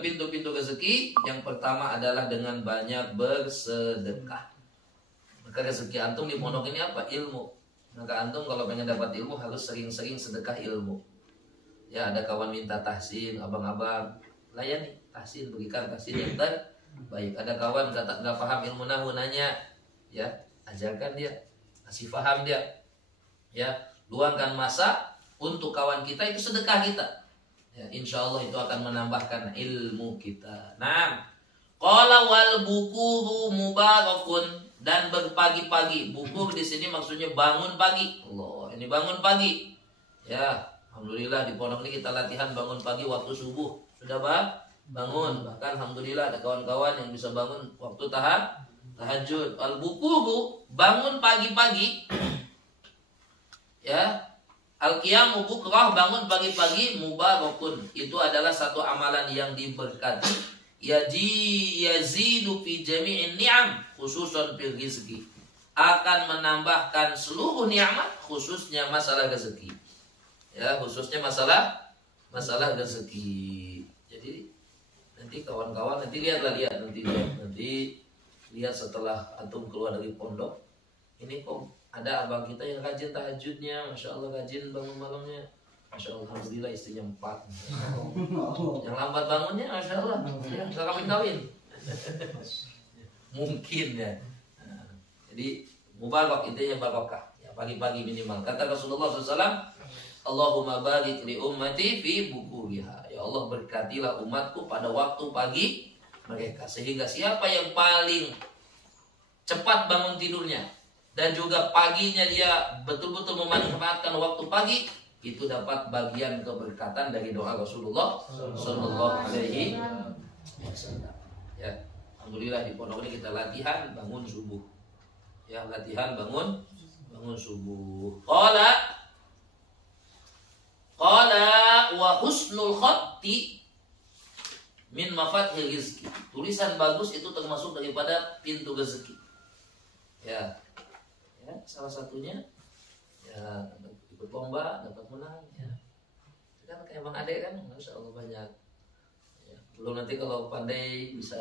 pintu-pintu rezeki. Yang pertama adalah dengan banyak bersedekah. Maka rezeki antum di pondok ini apa? Ilmu. Maka antum kalau pengen dapat ilmu harus sering-sering sedekah ilmu. Ya, ada kawan minta tahsin, abang-abang layani tahsin, berikan tahsin yang terbaik. Ada kawan nggak paham ilmu nahu, nanya, ya ajarkan dia, kasih paham dia. Ya, luangkan masa untuk kawan kita, itu sedekah kita. Ya, insya Allah itu akan menambahkan ilmu kita. Nah, qala wal bukuru mubarakun, dan berpagi-pagi. Bukur di sini maksudnya bangun pagi. Allah, ini bangun pagi. Ya, alhamdulillah di pondok ini kita latihan bangun pagi waktu subuh. Sudah bangun. Bahkan alhamdulillah ada kawan-kawan yang bisa bangun waktu tahajud. Al bukuru, bangun pagi-pagi. Ya. Al-qiyamu bukrah, bangun pagi-pagi, mubarakun, itu adalah satu amalan yang diberkati. Yazidu fi jami'in ni'am, khususan fil rizki, akan menambahkan seluruh nikmat, khususnya masalah rezeki. Ya, khususnya masalah rezeki. Jadi nanti kawan-kawan nanti lihat setelah antum keluar dari pondok, ini kok ada abang kita yang rajin tahajudnya, masya Allah, rajin bangun malamnya, masya Allah, alhamdulillah istrinya 4. Yang lambat bangunnya, masya Allah, ya nggak kawin. Mungkin ya. Nah, jadi mubarak, intinya barokah. Ya, pagi-pagi minimal. Kata Rasulullah SAW, Allahumma barik li ummati fi bukuriha. Ya Allah, berkatilah umatku pada waktu pagi mereka, sehingga siapa yang paling cepat bangun tidurnya dan juga paginya dia betul-betul memanfaatkan waktu pagi, itu dapat bagian keberkatan dari doa Rasulullah Sallallahu Alaihi Wasallam. Ya, alhamdulillah di pondok ini kita latihan bangun subuh. Ya, latihan bangun subuh. Qala wa husnul khatti min mafathil rizki. Tulisan bagus itu termasuk daripada pintu rezeki. Ya, salah satunya ya ikut lomba dapat menang, ya kan kayak Bang Ade kan, masya Allah banyak. Ya, belum nanti kalau pandai bisa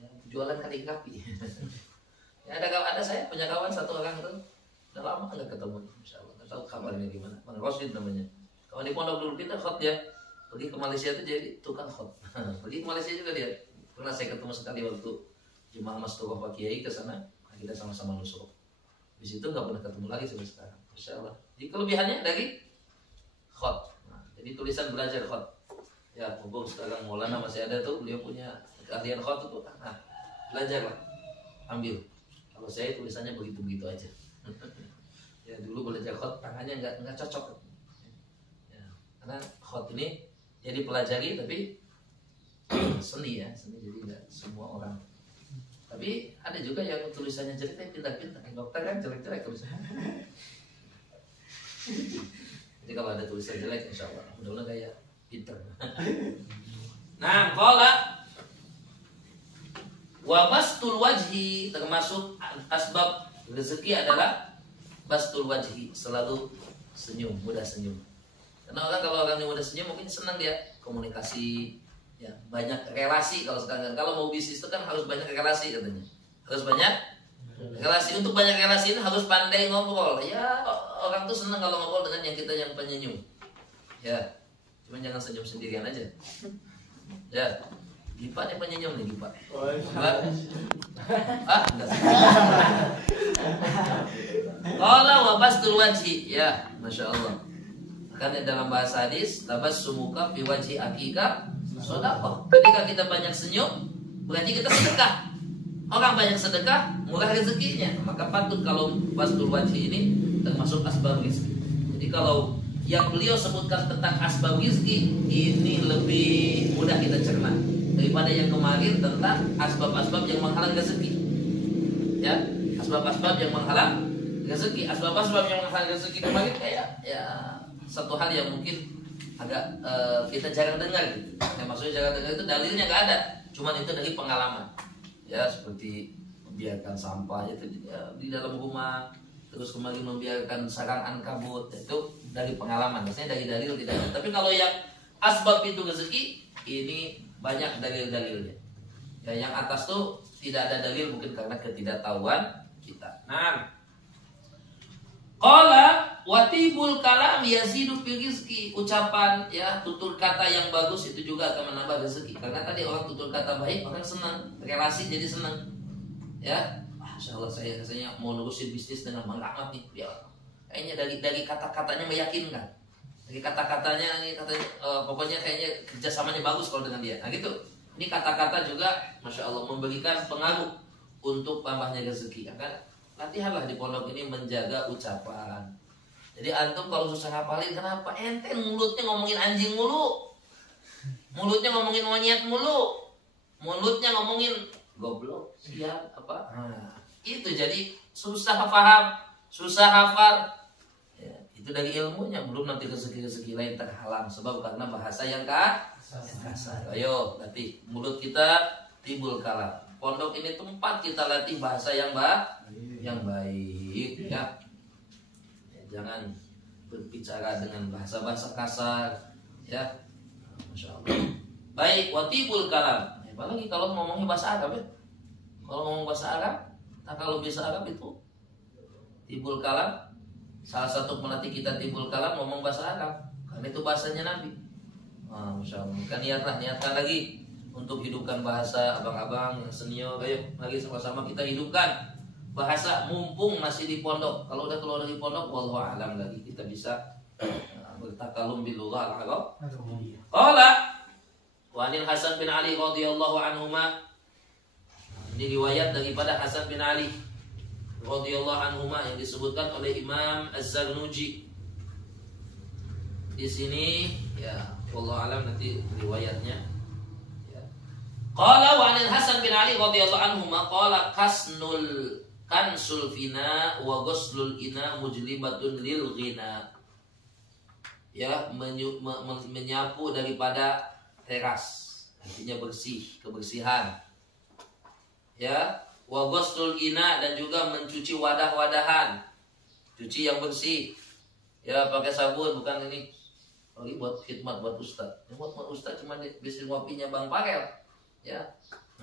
ya, jualan kaling kapi. Ya, ada saya punya kawan satu orang itu udah lama nggak ketemu, masya Allah, nggak tahu kabarnya gimana. Bang Rosid namanya, kawan di pondok dulu kita khot ya, pergi ke Malaysia itu jadi tukang khot. Pergi ke Malaysia juga dia, pernah saya ketemu sekali waktu Jemaah Mas Tukoh Pak Kiai ke sana, kita sama-sama nusuk. Di situ nggak pernah ketemu lagi sampai sekarang. Masya Allah. Jadi kelebihannya dari khot. Nah, jadi tulisan belajar khot. Ya, mumpung sekarang Maulana masih ada tuh, beliau punya keahlian khot itu. Nah, belajarlah, ambil. Kalau saya tulisannya begitu-begitu aja. Ya, dulu belajar khot tangannya nggak cocok. Ya, karena khot ini jadi pelajari tapi seni ya, jadi nggak semua orang. Tapi ada juga yang tulisannya jelek tapi pintar-pintar. Dokter kan jelek-jelek tulisannya. Jadi kalau ada tulisan jelek, insya Allah mudah-mudahan kayak pintar. Nah, qala wa bastul wajhi, termasuk asbab rezeki adalah bastul wajhi, selalu senyum, mudah senyum. Karena kalau orang yang mudah senyum mungkin senang dia komunikasi. Ya, banyak relasi. Kalau sekarang kalau mau bisnis itu kan harus banyak relasi katanya. Harus banyak relasi. Untuk banyak relasi ini harus pandai ngobrol. Ya, orang tuh senang kalau ngobrol dengan yang kita yang penyanyum. Ya, cuma jangan senyum sendirian aja. Ya, Gipat yang penyanyum nih, Gipat. Enggak. Qala wa bastul wajhi. Ya, masya Allah. Karena dalam bahasa hadis, tabassumuka fi wajhi akika sedekah. Ketika kita banyak senyum, berarti kita sedekah. Orang banyak sedekah, murah rezekinya. Maka patut kalau bastul wajhi ini termasuk asbab rizki. Jadi kalau yang beliau sebutkan tentang asbab rizki ini lebih mudah kita cerna daripada yang kemarin tentang asbab-asbab yang menghalang rezeki. Ya, asbab-asbab yang menghalang rezeki. Asbab-asbab yang menghalang rezeki kemarin kayak ya satu hal yang mungkin agak kita jarang dengar gitu. Yang maksudnya jarang dengar itu dalilnya nggak ada, cuman itu dari pengalaman. Ya, seperti membiarkan sampah itu ya, di dalam rumah, terus kemarin membiarkan sarang ankabut, itu dari pengalaman. Maksudnya dari dalil tidak ada. Tapi kalau yang asbab itu rezeki, ini banyak dalil-dalilnya. Ya, yang atas tuh tidak ada dalil mungkin karena ketidaktahuan kita. Nah, qala watibul kalam yazidu fi rizqi, ucapan ya tutur kata yang bagus itu juga akan menambah rezeki. Karena tadi orang tutur kata baik orang senang, relasi jadi senang. Ya, insyaallah saya rasanya mau nerusin bisnis dengan Bang Rahmat nih. Ya, kayaknya dari kata-katanya meyakinkan. Dari kata-katanya ini katanya pokoknya kayaknya kerjasamanya bagus kalau dengan dia. Nah gitu. Ini kata-kata juga Masya Allah memberikan pengaruh untuk tambahnya rezeki. Kan latihanlah di pondok ini menjaga ucapan. Jadi antum kalau susah ngapalin, kenapa? Ente mulutnya ngomongin anjing mulu, mulutnya ngomongin monyet mulu, mulutnya ngomongin goblok, sial apa? Nah, itu jadi susah paham, susah hafal. Ya, itu dari ilmunya, belum nanti rezeki-rezeki lain terhalang sebab karena bahasa yang kasar. Ayo latih mulut kita, timbul kalam. Pondok ini tempat kita latih bahasa yang baik ya. Jangan berbicara dengan bahasa-bahasa kasar ya. Masya Allah. Baik, watibul kalam. Apalagi kalau ngomongnya bahasa Arab ya. Kalau ngomong bahasa Arab, nah kalau bisa Arab itu tibul kalam. Salah satu melatih kita tibul kalam ngomong bahasa Arab. Karena itu bahasanya Nabi. Masya Allah. Kan niatkan lagi untuk hidupkan bahasa abang-abang yang senior. Ayo lagi sama-sama kita hidupkan bahasa mumpung masih di pondok. Kalau udah keluar dari pondok, wallahu a'lam lagi kita bisa bertakalum bil lughah al-arab. Qala wa anil Hasan bin Ali radhiyallahu anhuma. Ini riwayat daripada Hasan bin Ali radhiyallahu anhuma yang disebutkan oleh Imam Az-Zarnuji. Di sini ya wallahu a'lam nanti riwayatnya. Ya. Qala wa anil Hasan bin Ali radhiyallahu anhuma qala kansul fina wa ghuslul ina mujlibatun lil ghina. Ya, menyapu daripada teras, artinya bersih, kebersihan. Ya, wa ghuslul ina dan juga mencuci wadah-wadahan. Cuci yang bersih. Ya, pakai sabun bukan ini. Lagi buat khidmat buat ustaz. Buat ustaz cuma bisa ngopinya Bang Parel. Ya.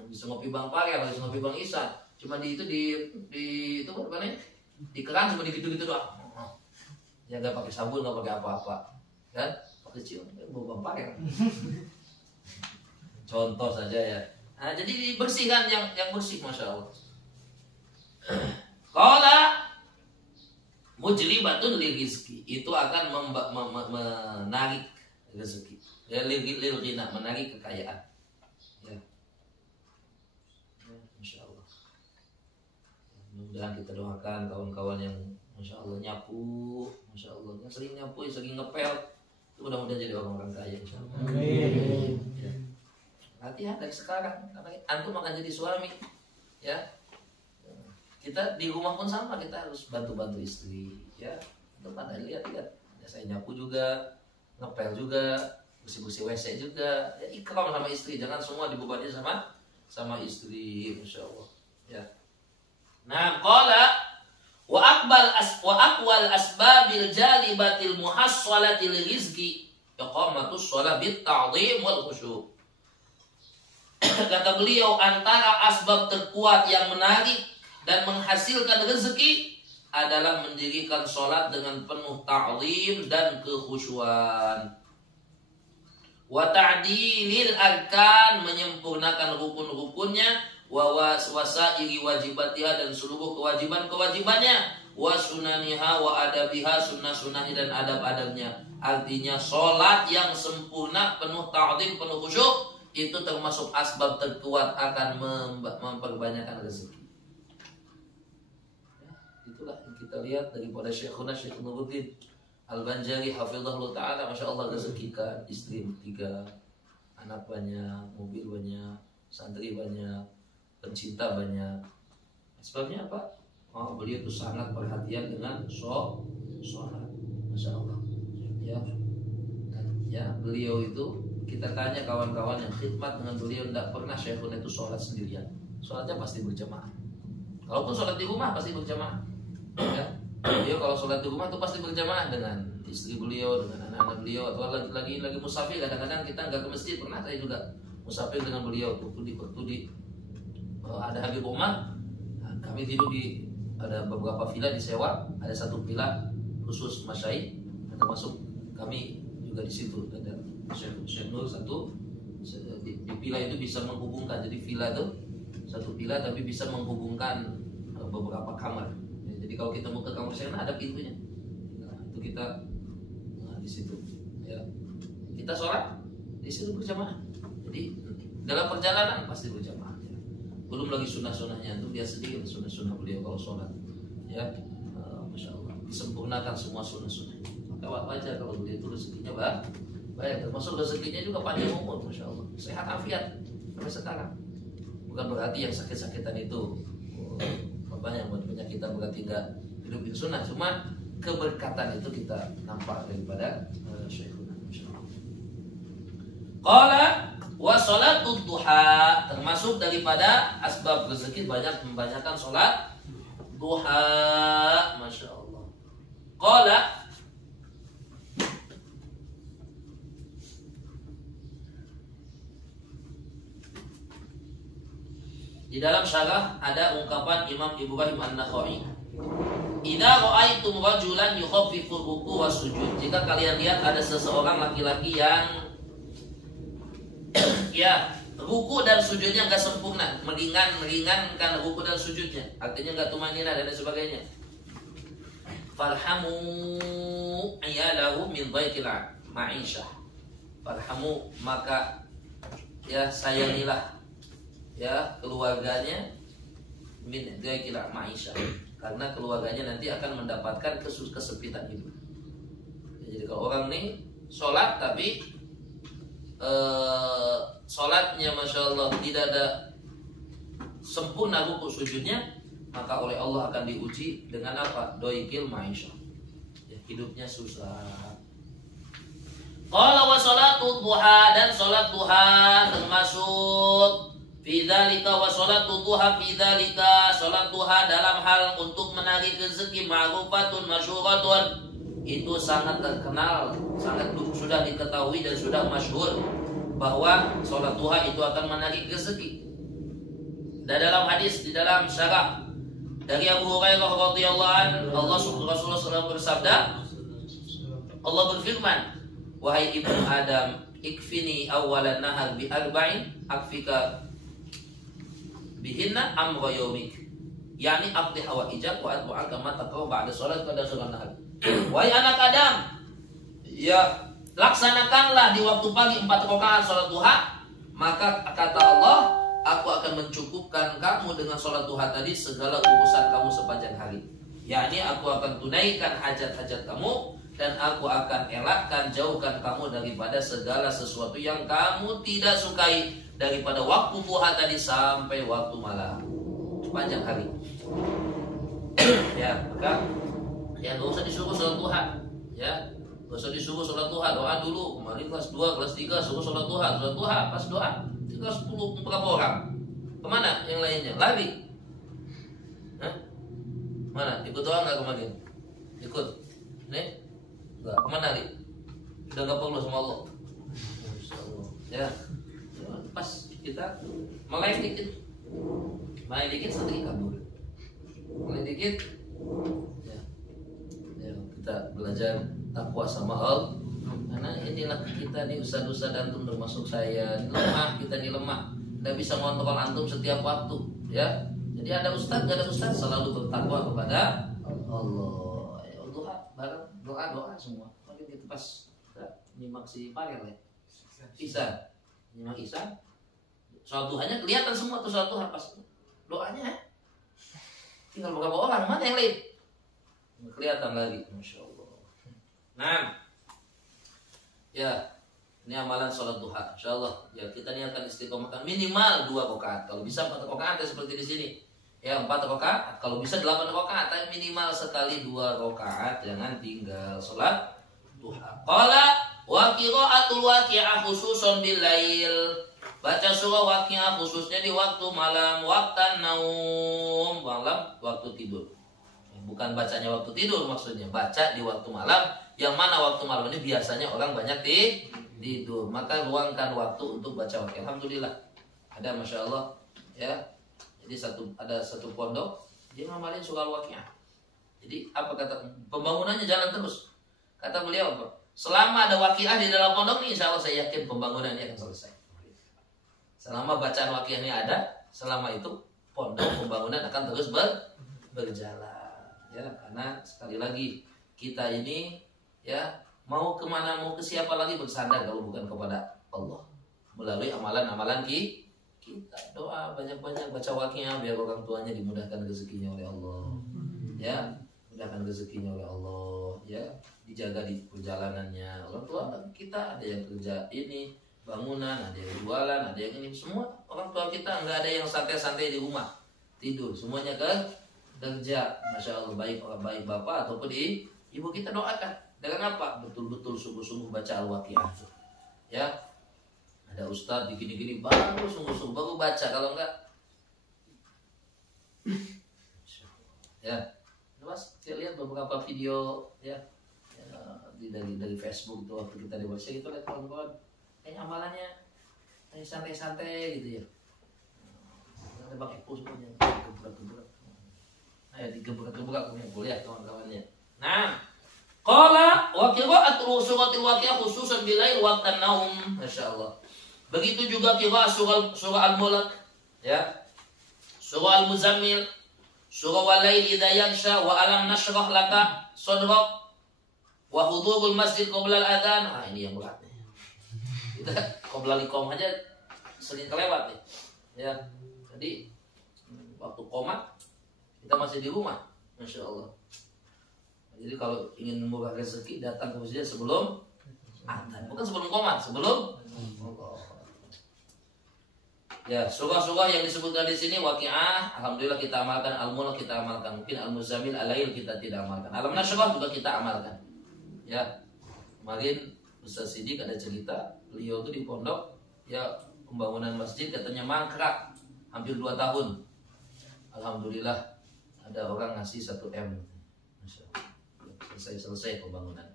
Bisa ngopi Bang Parel, bisa ngopi Bang Isan. Cuma di itu apa namanya? Di keran cuma gitu-gitu doang. Ya enggak pakai sabun, enggak pakai apa-apa. Kan? Pakai cium, bau pakai. Contoh saja ya. Nah, jadi dibersihkan yang bersih Masya Allah. Qala mujlibatun lil rizki, itu akan menarik rezeki. Ya lil ghina, menarik kekayaan. Mudah-mudahan kita doakan kawan-kawan yang Masya Allah nyapu, Masya Allah yang sering nyapu, yang sering ngepel, itu mudah-mudahan jadi orang-orang kaya Insya Allah. Amin. Ya. Latihan dari sekarang, karena antum akan jadi suami, ya. Kita di rumah pun sama, kita harus bantu-bantu istri, ya. Itu pada lihat, ya saya nyapu juga, ngepel juga, bersih-bersih WC juga, ya ikram sama istri, jangan semua dibebani sama istri, Masya Allah, ya. Nah, qala wa aqwal asbabil jalibatil muhassalatil rizqi iqamatus shalah bit ta'dhim wal khusyu'. Kata beliau, antara asbab terkuat yang menarik dan menghasilkan rezeki adalah mendirikan sholat dengan penuh ta'zim dan kekhusyuan. Wa ta'dilil arkan, menyempurnakan rukun-rukunnya, wa wasairi wajibatiha, dan seluruh kewajiban-kewajibannya, wa sunaniha wa adabiha, sunnah-sunnahnya dan adab-adabnya. Artinya sholat yang sempurna, penuh ta'zim, penuh khusyuk, itu termasuk asbab terkuat akan memperbanyakkan rezeki. Ya, itulah yang kita lihat daripada Syekhuna Syekh Nuruddin Al-Banjari hafizahullah ta'ala. Masya Allah, rezekikan istri 3, anak banyak, mobil banyak, santri banyak, pencinta banyak. Sebabnya apa? Beliau itu sangat perhatian dengan sholat. Masya Allah. Ya, beliau itu, kita tanya kawan-kawan yang khidmat dengan beliau, tidak pernah Syekhuna itu sholat sendirian. Sholatnya pasti berjamaah. Kalaupun sholat di rumah pasti berjamaah. Ya. Beliau kalau sholat di rumah itu pasti berjamaah dengan istri beliau, dengan anak-anak beliau, atau lagi musafir. Kadang-kadang kita nggak ke masjid, pernah saya juga musafir dengan beliau waktu ada Habib Umar. Nah, kami tidur ada beberapa villa disewa, ada satu villa khusus masyaikh, termasuk kami juga di situ. Ada Syekh Nur satu di villa itu bisa menghubungkan. Jadi villa itu satu villa tapi bisa menghubungkan beberapa kamar. Ya, jadi kalau kita mau ke kamar Syekh ada pintunya. Nah, itu kita di situ. Ya. Kita sholat di situ berjamaah. Jadi dalam perjalanan pasti berjamaah. Ya. Belum lagi sunnah-sunnahnya itu dia sedikit sunnah-sunnah beliau kalau sholat. Ya, masya Allah disempurnakan semua sunnah-sunnah. Maka wajar kalau beliau itu rezekinya banyak. Termasuk rezekinya juga panjang umur, masya Allah. Sehat afiat sampai sekarang. Bukan berarti yang sakit-sakitan itu yang penyakitan berarti nggak hidupin sunnah. Cuma keberkatan itu kita nampak daripada Syekhuna. Qala wa salatud duha, termasuk daripada asbab rezeki membanyakan salat duha, masya Allah. Qala di dalam syarah ada ungkapan Imam Ibrahim An-Nakhai, "Idza ra'aitum rajulan yukhaffifu ruku' was sujud." Jika kalian lihat ada seseorang laki-laki yang ya ruku dan sujudnya enggak sempurna, meringankan ruku dan sujudnya, artinya enggak tumanina dan sebagainya. Farhamu ayalahu min dhaiqil ma'isyah. Farhamu, maka ya sayangilah ya keluarganya min dhaiqil ma'isyah, karena keluarganya nanti akan mendapatkan kesempitan hidup. Jadi kalau orang nih sholat tapi sholatnya masya Allah tidak ada sempurna ruku sujudnya, maka oleh Allah akan diuji dengan apa? Doikil ma'isyah, ya, hidupnya susah. Qala wa salatu duha, dan sholat duha termasuk fidzalika wa salatu duha fidzalika, salat duha dalam hal untuk menarik rezeki, ma'rufatun masyhuratun, itu sangat terkenal, sangat sudah diketahui dan sudah masyhur bahwa salat duha itu akan menarik rezeki. Dan dalam hadis di dalam syarah dari Abu Hurairah radhiyallahu anhu, Rasulullah SAW bersabda, Allah berfirman, "Wahai ibnu Adam, ikfini awwalan nahar bi arba'in akfika bihinna amra yaumik." Yani aqdi hawaijak wa atbu'al kama taqaw ba'da salat qada salat nahar. Wahai anak Adam, ya laksanakanlah di waktu pagi 4 rakaat salat duha, maka kata Allah, aku akan mencukupkan kamu dengan salat duha tadi segala urusan kamu sepanjang hari. Yani aku akan tunaikan hajat-hajat kamu, dan aku akan elakkan, jauhkan kamu daripada segala sesuatu yang kamu tidak sukai, daripada waktu duha tadi sampai waktu malam, sepanjang hari. Ya, maka ya gak usah disuruh sholat duha, ya gak usah disuruh sholat duha. Doa dulu, kemarin kelas 2, kelas 3 suruh sholat duha, pas doa kelas 10 berapa orang? Kemana yang lainnya? Lari. Hah? Mana? Ikut doa gak kemarin? Ikut? Nih? Enggak, kemana nih? Udah gak perlu sama Allah. Ya, pas kita mulai dikit strategi kabur. Mulai dikit, ya kita belajar takwa sama Allah. Karena inilah kita nih, ustaz-ustaz antum termasuk saya, lemah, kita nih lemah, nggak bisa ngontrol antum setiap waktu, ya. Jadi ada ustaz, nggak ada ustaz, selalu bertakwa kepada Allah. Ya, doa semua. Mungkin kita pas nyimak si Parel ya, Isa, nyimak Isa, soal Tuhannya kelihatan semua tuh, soal Tuhan pas doanya, tinggal beberapa orang, mana yang lain? Kelihatan lagi, masya Allah. Nah, ya, ini amalan sholat duha, insya Allah. Ya, kita niatkan istiqomahkan minimal 2 rakaat. Kalau bisa 4 rakaat, seperti di sini. Ya, 4 rakaat. Kalau bisa 8 rakaat, tapi minimal sekali 2 rakaat. Jangan tinggal sholat duha. Qala wa qira'atul waqi'ah khususun bil lail. Baca surah waqi'ah khususnya di waktu malam, waktan naum, malam waktu tidur. Bukan bacanya waktu tidur maksudnya, baca di waktu malam, yang mana waktu malam ini biasanya orang banyak tidur. Maka luangkan waktu untuk baca waqiah. Alhamdulillah ada, masya Allah ya. Jadi ada satu pondok dia ngamalin surah Al-Waqiah. Jadi apa kata pembangunannya jalan terus. Kata beliau apa? Selama ada waqiah di dalam pondok ini, insya Allah saya yakin pembangunannya akan selesai. Selama bacaan waqiah ini ada, selama itu pondok pembangunan akan terus berjalan. Ya, karena sekali lagi kita ini ya mau kemana, mau ke siapa lagi bersandar kalau bukan kepada Allah melalui amalan-amalan kita. Doa banyak-banyak, baca waqiah biar orang tuanya dimudahkan rezekinya oleh Allah. Ya, mudahkan rezekinya oleh Allah. Ya, dijaga di perjalanannya. Orang tua kita ada yang kerja ini bangunan, ada yang jualan, ada yang ini, semua orang tua kita nggak ada yang santai-santai di rumah tidur, semuanya kerja. Masya Allah, baik bapak ataupun ibu kita doakan dengan apa? Betul-betul sungguh-sungguh baca Al-Waqiah. Ya, ada ustadz begini-gini baru sungguh-sungguh baru baca, kalau enggak ya. Mas, saya lihat beberapa video ya, dari Facebook tuh waktu kita di Malaysia gitu, lihat kawan-kawan kayaknya amalannya kayak santai-santai gitu ya. Ada Bang Eko semuanya gebrak-gebrak. Nah, digebrak-gebrak punya kuliah kawan-kawannya. Nah, qala wa qira'atu suratil waqiah khususan bilail waqtan naum. Masyaallah. Begitu juga qira'ah surah Al-Mulk ya. Surah Al-Muzammil, surah Wal-Lail idza yaghsha, wa alam nashrah laka sadrak, wa hudurul masjid qabla al-adzan. Nah, ini yang berat nih. Kita qabla liqam aja sering kelewat nih. Ya. Jadi waktu qomat kita masih di rumah. Masya Allah. Jadi kalau ingin murah rezeki datang ke masjid sebelum adzan, bukan sebelum qomat, sebelum ya. Surah-surah yang disebutkan di sini Waqiah, alhamdulillah kita amalkan. Al-Mulk kita amalkan, mungkin Al-Muzammil, Al-Lail kita tidak amalkan. Alam Nashrah juga kita amalkan. Ya, kemarin Ustaz Sidik ada cerita, beliau itu di pondok ya, pembangunan masjid katanya mangkrak hampir 2 tahun. Alhamdulillah ada orang ngasih 1 M. Masya Allah. Selesai pembangunan.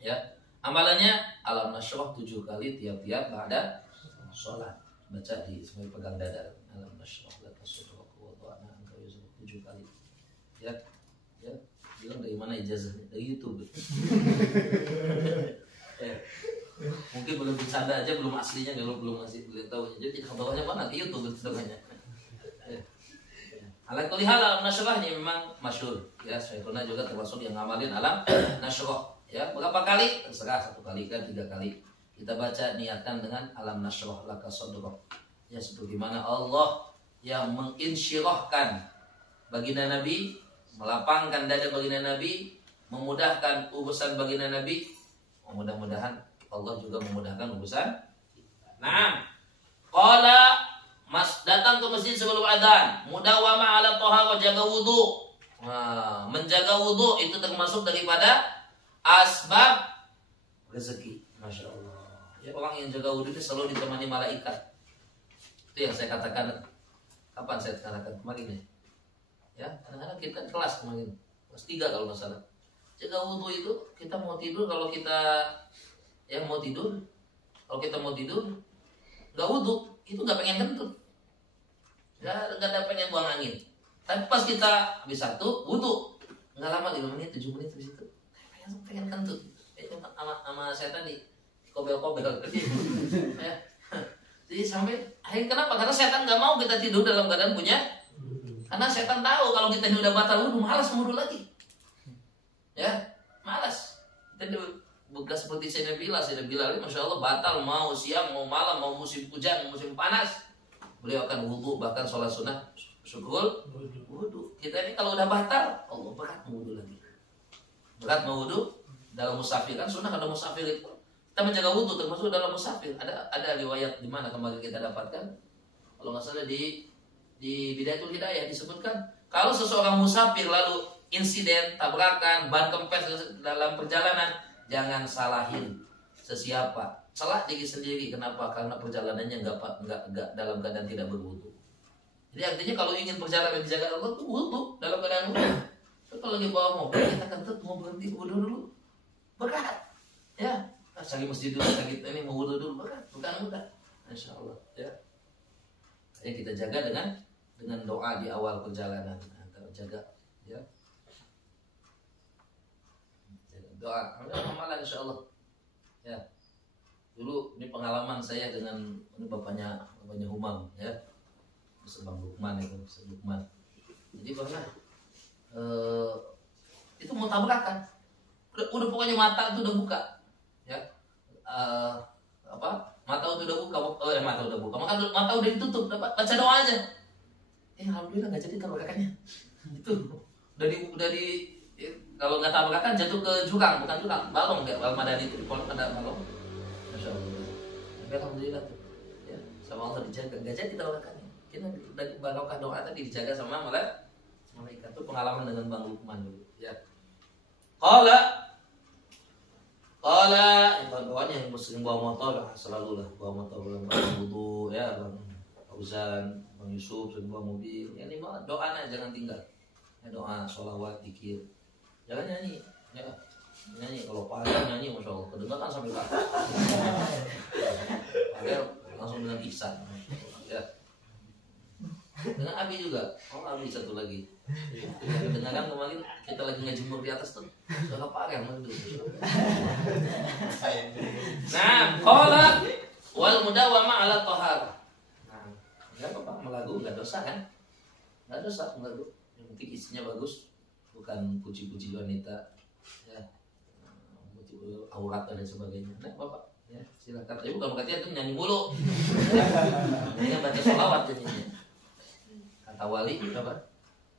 Ya, amalannya Alam Nashrah 7 kali tiap-tiap ba'da sholat. Baca di sebagai pegang dada. Alam Nashrah laka sadrak wa wada'na anka wizrak 7 kali. Ya. Ya. Bilang dari mana ijazahnya? Dari YouTube. Ya. Mungkin belum bercanda aja, belum aslinya, belum ngasih, belum tahu. Jadi bawahnya mana di YouTube namanya. Ya. Ala kulli hal Alam Nashrah ini memang masyhur. Ya, Syekhuna juga termasuk yang ngamalin Alam Nashrah. Ya, berapa kali? Terserah, 1 kali kan 3 kali. Kita baca, niatkan dengan Alam Nashrah laka sadrak. Ya, sebagaimana Allah yang menginsyirahkan baginda Nabi, melapangkan dada baginda Nabi, memudahkan urusan baginda Nabi. Mudah-mudahan Allah juga memudahkan urusan kita. Nah, qala mas datang ke masjid sebelum adzan, mudawama ala thaharah, jaga wudu. Nah, menjaga wudu itu termasuk daripada asbab rezeki. Masya Allah. Ya, orang yang jaga wudu itu selalu ditemani malaikat. Itu yang saya katakan. Kapan saya katakan? Kemarin ya. Ya, kadang-kadang kita kelas kemarin. Kelas 3 kalau nggak salah. Jaga wudu itu kita mau tidur, kalau kita yang mau tidur, kalau kita mau tidur nggak wudu, itu nggak pengen kentut. Nggak ada pengen buang angin. Tapi pas kita habis 1 wudu, nggak lama 5 menit, 7 menit habis itu pengen kentut. Sama saya tadi kobel-kobel ya. Jadi sampai akhirnya kenapa? Karena setan nggak mau kita tidur dalam keadaan punya. Karena setan tahu kalau kita ini udah batal wudu, malas wudu lagi. Ya, malas. Kita bekas seperti Sayyidina Bilal, Masya Allah, batal mau siang, mau malam, mau musim hujan, musim panas, beliau akan wudu, bahkan sholat sunnah syukur wudu. Kita ini kalau udah batal, Allah berat mau wudu lagi. Berat mau wudu dalam musafir, kan sunnah kalau musafir itu kita menjaga wudu termasuk dalam musafir. Ada riwayat di mana kemarin kita dapatkan, kalau nggak salah di Bidayatul Hidayah disebutkan, kalau seseorang musafir lalu insiden tabrakan ban kempes dalam perjalanan, jangan salahin sesiapa, salah diri sendiri. Kenapa? Karena perjalanannya nggak dalam keadaan tidak berwudu. Jadi artinya kalau ingin perjalanan dijaga Allah tuh wudu dalam keadaan wudu. So, kalau lagi bawa mobil kita kentut mau berhenti wudu dulu, berat. Ya, cari masjid dulu, sakit ini mau wudhu dulu, bukan mudah. Insya Allah ya. Jadi kita jaga dengan doa di awal perjalanan. Kita jaga ya. Jaga doa, amalan insya Allah. Ya. Dulu ini pengalaman saya dengan ini bapaknya Humam ya. Bang Lukman itu, Lukman. Jadi pernah itu mau tabrakan. Udah pokoknya mata itu udah buka. Ya. Mata udah buka, mata udah buka, mata udah ditutup, dapat baca doa aja. Alhamdulillah nggak jadi tabrakannya. Itu udah di kalau nggak tabrakan jatuh ke jurang, bukan jurang, balong kayak balong madani itu, kalau ada balong. Masya Allah. Tapi alhamdulillah tuh, ya sama Allah dijaga, nggak jadi tabrakannya. Kita dari barokah doa tadi dijaga sama malaikat. Itu pengalaman dengan Bang Lukman dulu. Ya. Kala kawan-kawan yang sering bawa motor selalu lah bawa motor Bang Wudu ya, Bang Fauzan, Bang Yusuf sering bawa mobil. Ya, ini doa jangan tinggal. Ya, doa, sholawat, zikir. Jangan nyanyi. Ya, nyanyi kalau padang nyanyi masya Allah kedengaran sampai ke atas. Padahal langsung dengan ihsan. Ya. Dengan Abi juga. Abi satu lagi. Kedengaran kemarin kita lagi ngejemur di atas tuh. Sudah pakai mandu. Nah, qala wal mudawama ala taharah. Nah, enggak apa-apa melagu enggak dosa kan? Enggak dosa melagu. Yang penting isinya bagus, bukan puji-puji wanita ya. Aurat dan sebagainya. Nah, Bapak ya, silakan. Tapi bukan berarti itu nyanyi mulu. Ini baca sholawat jadinya. Kata wali apa?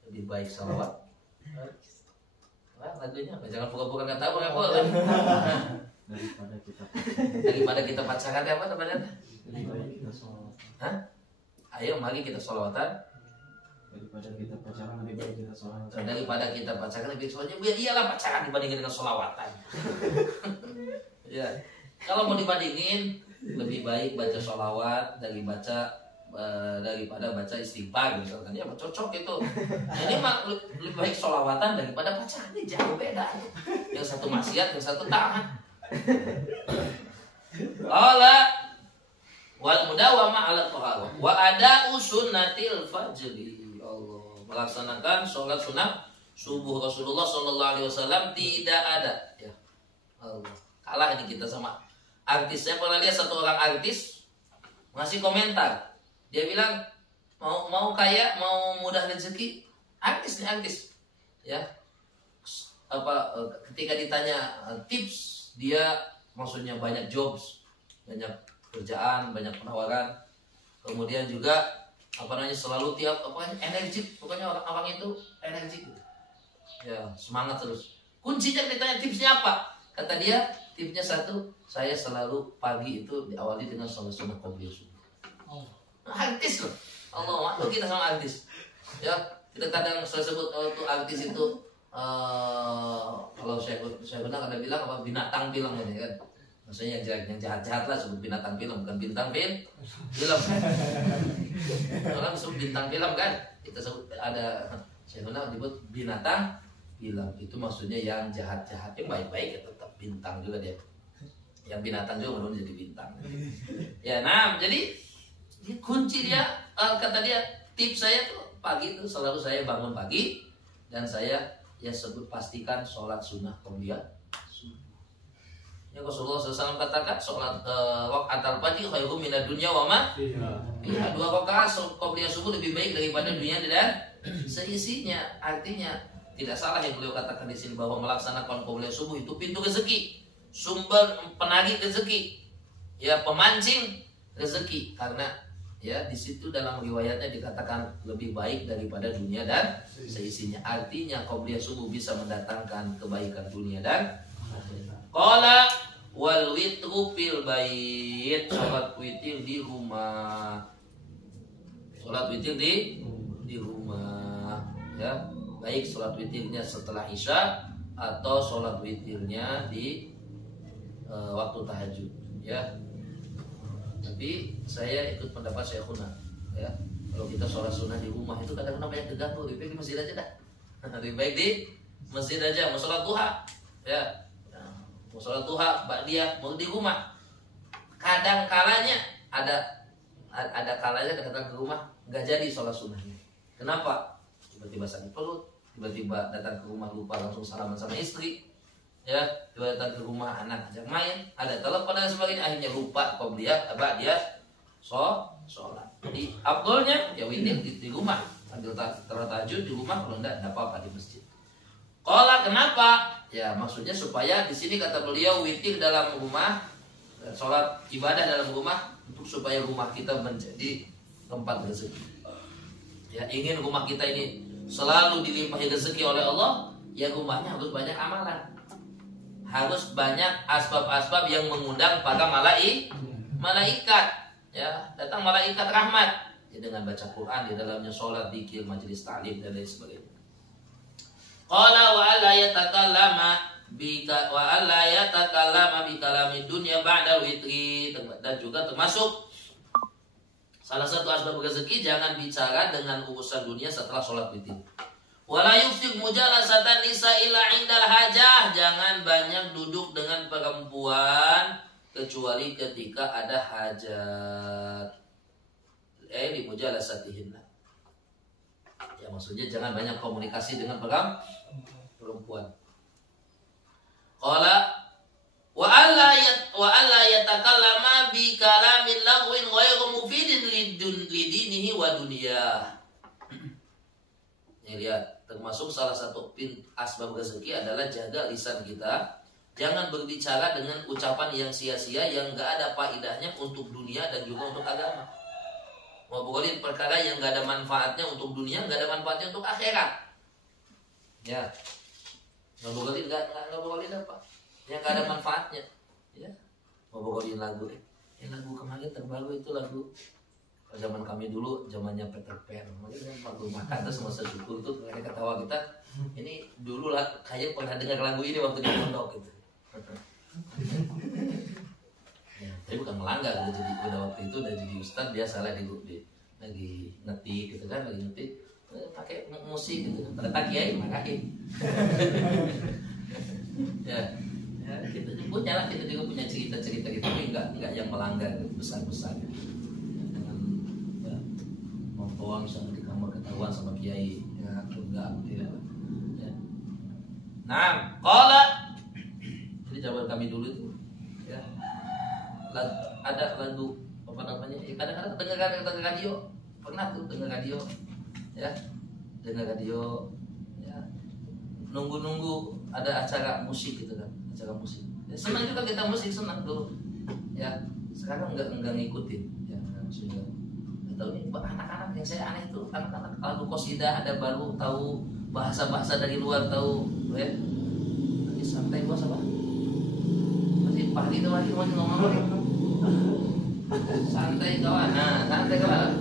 Lebih baik sholawat. Nah, lagunya apa? Jangan buka-buka kata apa boleh. Daripada kita pacaran apa namanya? Daripada kita sholawat. Hah? Ayo mari kita sholawatan. Daripada kita pacaran lebih baik kita sholawatan. Daripada kita pacaran lebih soalnya iyalah pacaran dibandingin dengan sholawatan. Ya. Kalau mau dibandingin lebih baik baca sholawat daripada baca istighfar misalkan ya cocok itu. Ini mah lebih baik sholawatan daripada pacaran, ini jauh beda. Yang satu maksiat, yang satu taat. Allah wal mudawama ala taharah wa ada sunnatil fajri. Allah melaksanakan sholat sunat subuh Rasulullah Shallallahu Alaihi Wasallam tidak ada. Ya Allah, kalah ini kita sama artis. Saya pernah lihat satu orang artis ngasih komentar. Dia bilang mau kaya, mau mudah rezeki. Artis nih artis. Ya. Ketika ditanya tips, dia maksudnya banyak jobs, banyak kerjaan, banyak penawaran. Kemudian juga selalu energi. Pokoknya orang itu energi. Ya, semangat terus. Kuncinya ditanya tipsnya apa? Kata dia, tipsnya satu, saya selalu pagi itu diawali dengan sholat sunat qobliyah subuh. Artis loh, Allah, waktu kita sama artis, ya kita kadang saya sebut itu artis itu kalau saya benar ada bilang apa binatang film ini kan, maksudnya yang jahat lah sebut binatang film, bukan bintang film. Orang sebut bintang film kan, kita sebut ada saya benar disebut binatang film itu maksudnya yang jahat-jahat, yang baik-baik ya tetap bintang juga dia, yang binatang juga menurut jadi bintang. Ya, nah jadi kunci dia kata dia tips saya tuh pagi itu selalu saya bangun pagi dan saya ya sebut pastikan sholat sunnah qobliyah subuh. Ya Rasulullah SAW katakan sholat rakaat al-fajr khairum minad dunya wa ma fiha. 2 rakaat qobliyah subuh lebih baik daripada dunia dan seisinya. Artinya tidak salah yang beliau katakan di sini bahwa melaksanakan qobliyah subuh itu pintu rezeki, sumber penagih rezeki, ya pemancing rezeki, karena ya di situ dalam riwayatnya dikatakan lebih baik daripada dunia dan seisinya. Artinya qobliyah subuh bisa mendatangkan kebaikan dunia dan akhirat. Qala wal witru fil bait, salat witir di rumah. Salat witir di rumah ya. Baik salat witirnya setelah Isya atau salat witirnya di waktu tahajud ya. Tapi saya ikut pendapat Syekhuna ya. Kalau kita sholat sunnah di rumah itu kadang-kadang banyak terganggu, lebih baik di masjid aja dah. Lebih baik di masjid aja, mau sholat duha ya. Nah, mau sholat duha, ba'diyah, mau di rumah. Kadang kalanya ada kalanya datang ke rumah nggak jadi sholat sunnahnya. Kenapa? Tiba-tiba sakit perut, tiba-tiba datang ke rumah lupa langsung salaman sama istri, ya, tiba datang ke rumah anak ajak main, ada telepon dan sebagainya, akhirnya lupa qobliyah, ba'diyah, sholat. Jadi afdolnya ya witir di rumah, sambil tahajud di rumah, kalau enggak apa-apa di masjid. Qala kenapa? Ya maksudnya supaya di sini kata beliau witir dalam rumah, sholat ibadah dalam rumah untuk supaya rumah kita menjadi tempat rezeki. Ya, ingin rumah kita ini selalu dilimpahi rezeki oleh Allah, ya rumahnya harus banyak amalan. Harus banyak asbab-asbab yang mengundang para malaikat. Ya, datang malaikat rahmat. Ya, dengan baca Quran di dalamnya sholat, zikir, majelis ta'lim dan lain sebagainya. Qala wa alla yatakallama bi kalamid dunya ba'da witri, dan juga termasuk salah satu asbab rezeki jangan bicara dengan urusan dunia setelah sholat witir. Wala yufsik mujalasatan nisa'ila indal hajah, jangan banyak duduk dengan perempuan kecuali ketika ada hajat. Di mujalasatihinna. Ya maksudnya jangan banyak komunikasi dengan perempuan. Qala wa alla yatakallama bi kalamin lagwin ghairu mufidin lidinihi wa dunyah. Ini lihat, termasuk salah satu asbab rezeki adalah jaga lisan kita. Jangan berbicara dengan ucapan yang sia-sia yang enggak ada faedahnya untuk dunia dan juga untuk agama. Ngobrolin perkara yang enggak ada manfaatnya untuk dunia, enggak ada manfaatnya untuk akhirat. Ya. Ngobrolin apa? Yang gak ada manfaatnya, ya. Ngobrolin lagu, lagu kemarin terbaru itu lagu zaman kami dulu, zamannya Peter Pan, lagu makan terus masa syukur itu mereka ketawa kita. Ini dulu lah, kayak pernah dengar lagu ini waktu di pondok gitu. Ya, tapi bukan melanggar, jadi pada waktu itu udah jadi ustadz biasa lah lagi ngetik gitu kan, lagi ngetik pakai musik gitu, pada kiai marahin. Ya. Ya, kita punya juga punya cerita-cerita gitu, tapi enggak yang melanggar besar-besar. Dengan ya, membawa misalnya di kamar ketahuan sama kiai, ya enggak tidak. Ya. Nah, qala, jadi jawaban kami dulu itu, ya, ada lagu apa namanya? Kadang-kadang dengar radio, pernah tuh dengar radio, ya, dengar radio, ya, nunggu ada acara musik gitu kan. Acara musik. Ya, senang juga kita musik, senang dulu. Ya, sekarang enggak ngikutin. Ya, maksudnya. Tahu nih anak-anak yang saya aneh tuh, anak-anak lagu qasidah ada baru tahu bahasa-bahasa dari luar tahu, ya. Nanti santai bos apa? Masih pagi itu lagi ngomong. Santai kawan. Nah, santai kawan.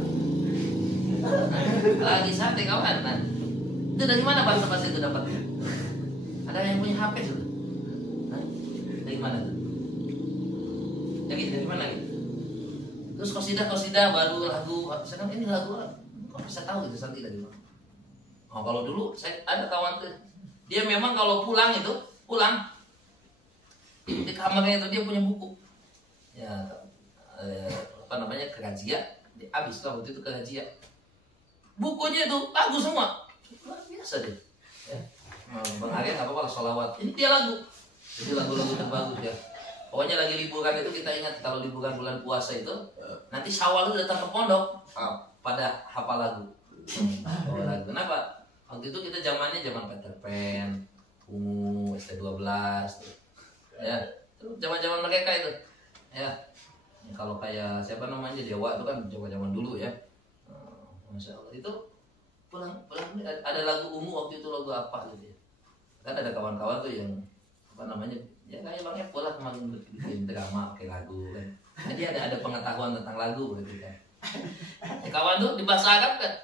Lagi santai kawan. Nah, itu dari mana bahasa-bahasa itu dapatnya? Ada yang punya HP sudah? Dari mana tuh? Dari mana gitu? Terus qasidah baru lagu. Sekarang ini lagu kok bisa tahu gitu Santi dari mana? Oh, kalau dulu saya ada kawan tuh, dia memang kalau pulang di kamarnya itu dia punya buku. Ya, apa namanya, kerajian. Habis lah waktu itu kerajian. Bukunya itu lagu semua. Luar biasa deh. Ya. Bang Arya nggak apa-apa sholawat. Ini dia lagu. Jadi lagu-lagu terbagus ya. Pokoknya lagi liburan itu kita ingat, kalau liburan bulan puasa itu nanti Syawal itu datang ke pondok pada hafal lagu. Lagu. Kenapa? Waktu itu kita zaman Peter Pan, Ungu, ST12, ya. Zaman mereka itu, ya. Kalau kayak siapa namanya Dewa itu kan zaman dulu ya. Masya Allah itu pulang ada lagu Ungu waktu itu, lagu apa gitu ya. Kan ada kawan-kawan tuh yang apa namanya, ya kayak Bang Epul lah kemarin bikin drama pakai lagu kan. Jadi ada pengetahuan tentang lagu gitu kan. Ya, kawan tuh di bahasa Arab kan.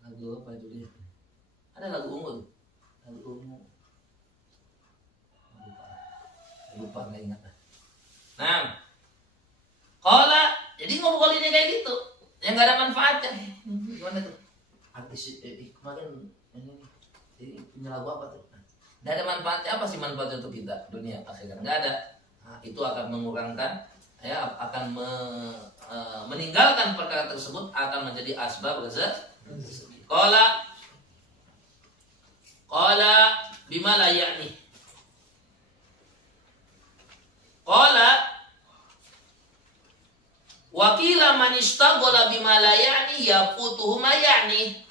Lagu apa itu dia? Ada lagu Ungu tuh. Lagu Ungu. Lupa nggak ingat. Nah, qala, jadi ngomong-ngomonginnya kayak gitu, yang nggak ada manfaatnya. Gimana tuh? Artis kemarin ini punya lagu apa tuh? Nggak ada manfaatnya. Apa sih manfaatnya untuk kita dunia akhirat? Nggak ada. Nah, itu akan mengurangkan, ya, akan meninggalkan perkara tersebut, akan menjadi asbab rezeki. Qala bima la ya'ni. Qala wa qila man ishtaghala bima la ya'ni yafutuhu ma ya'ni.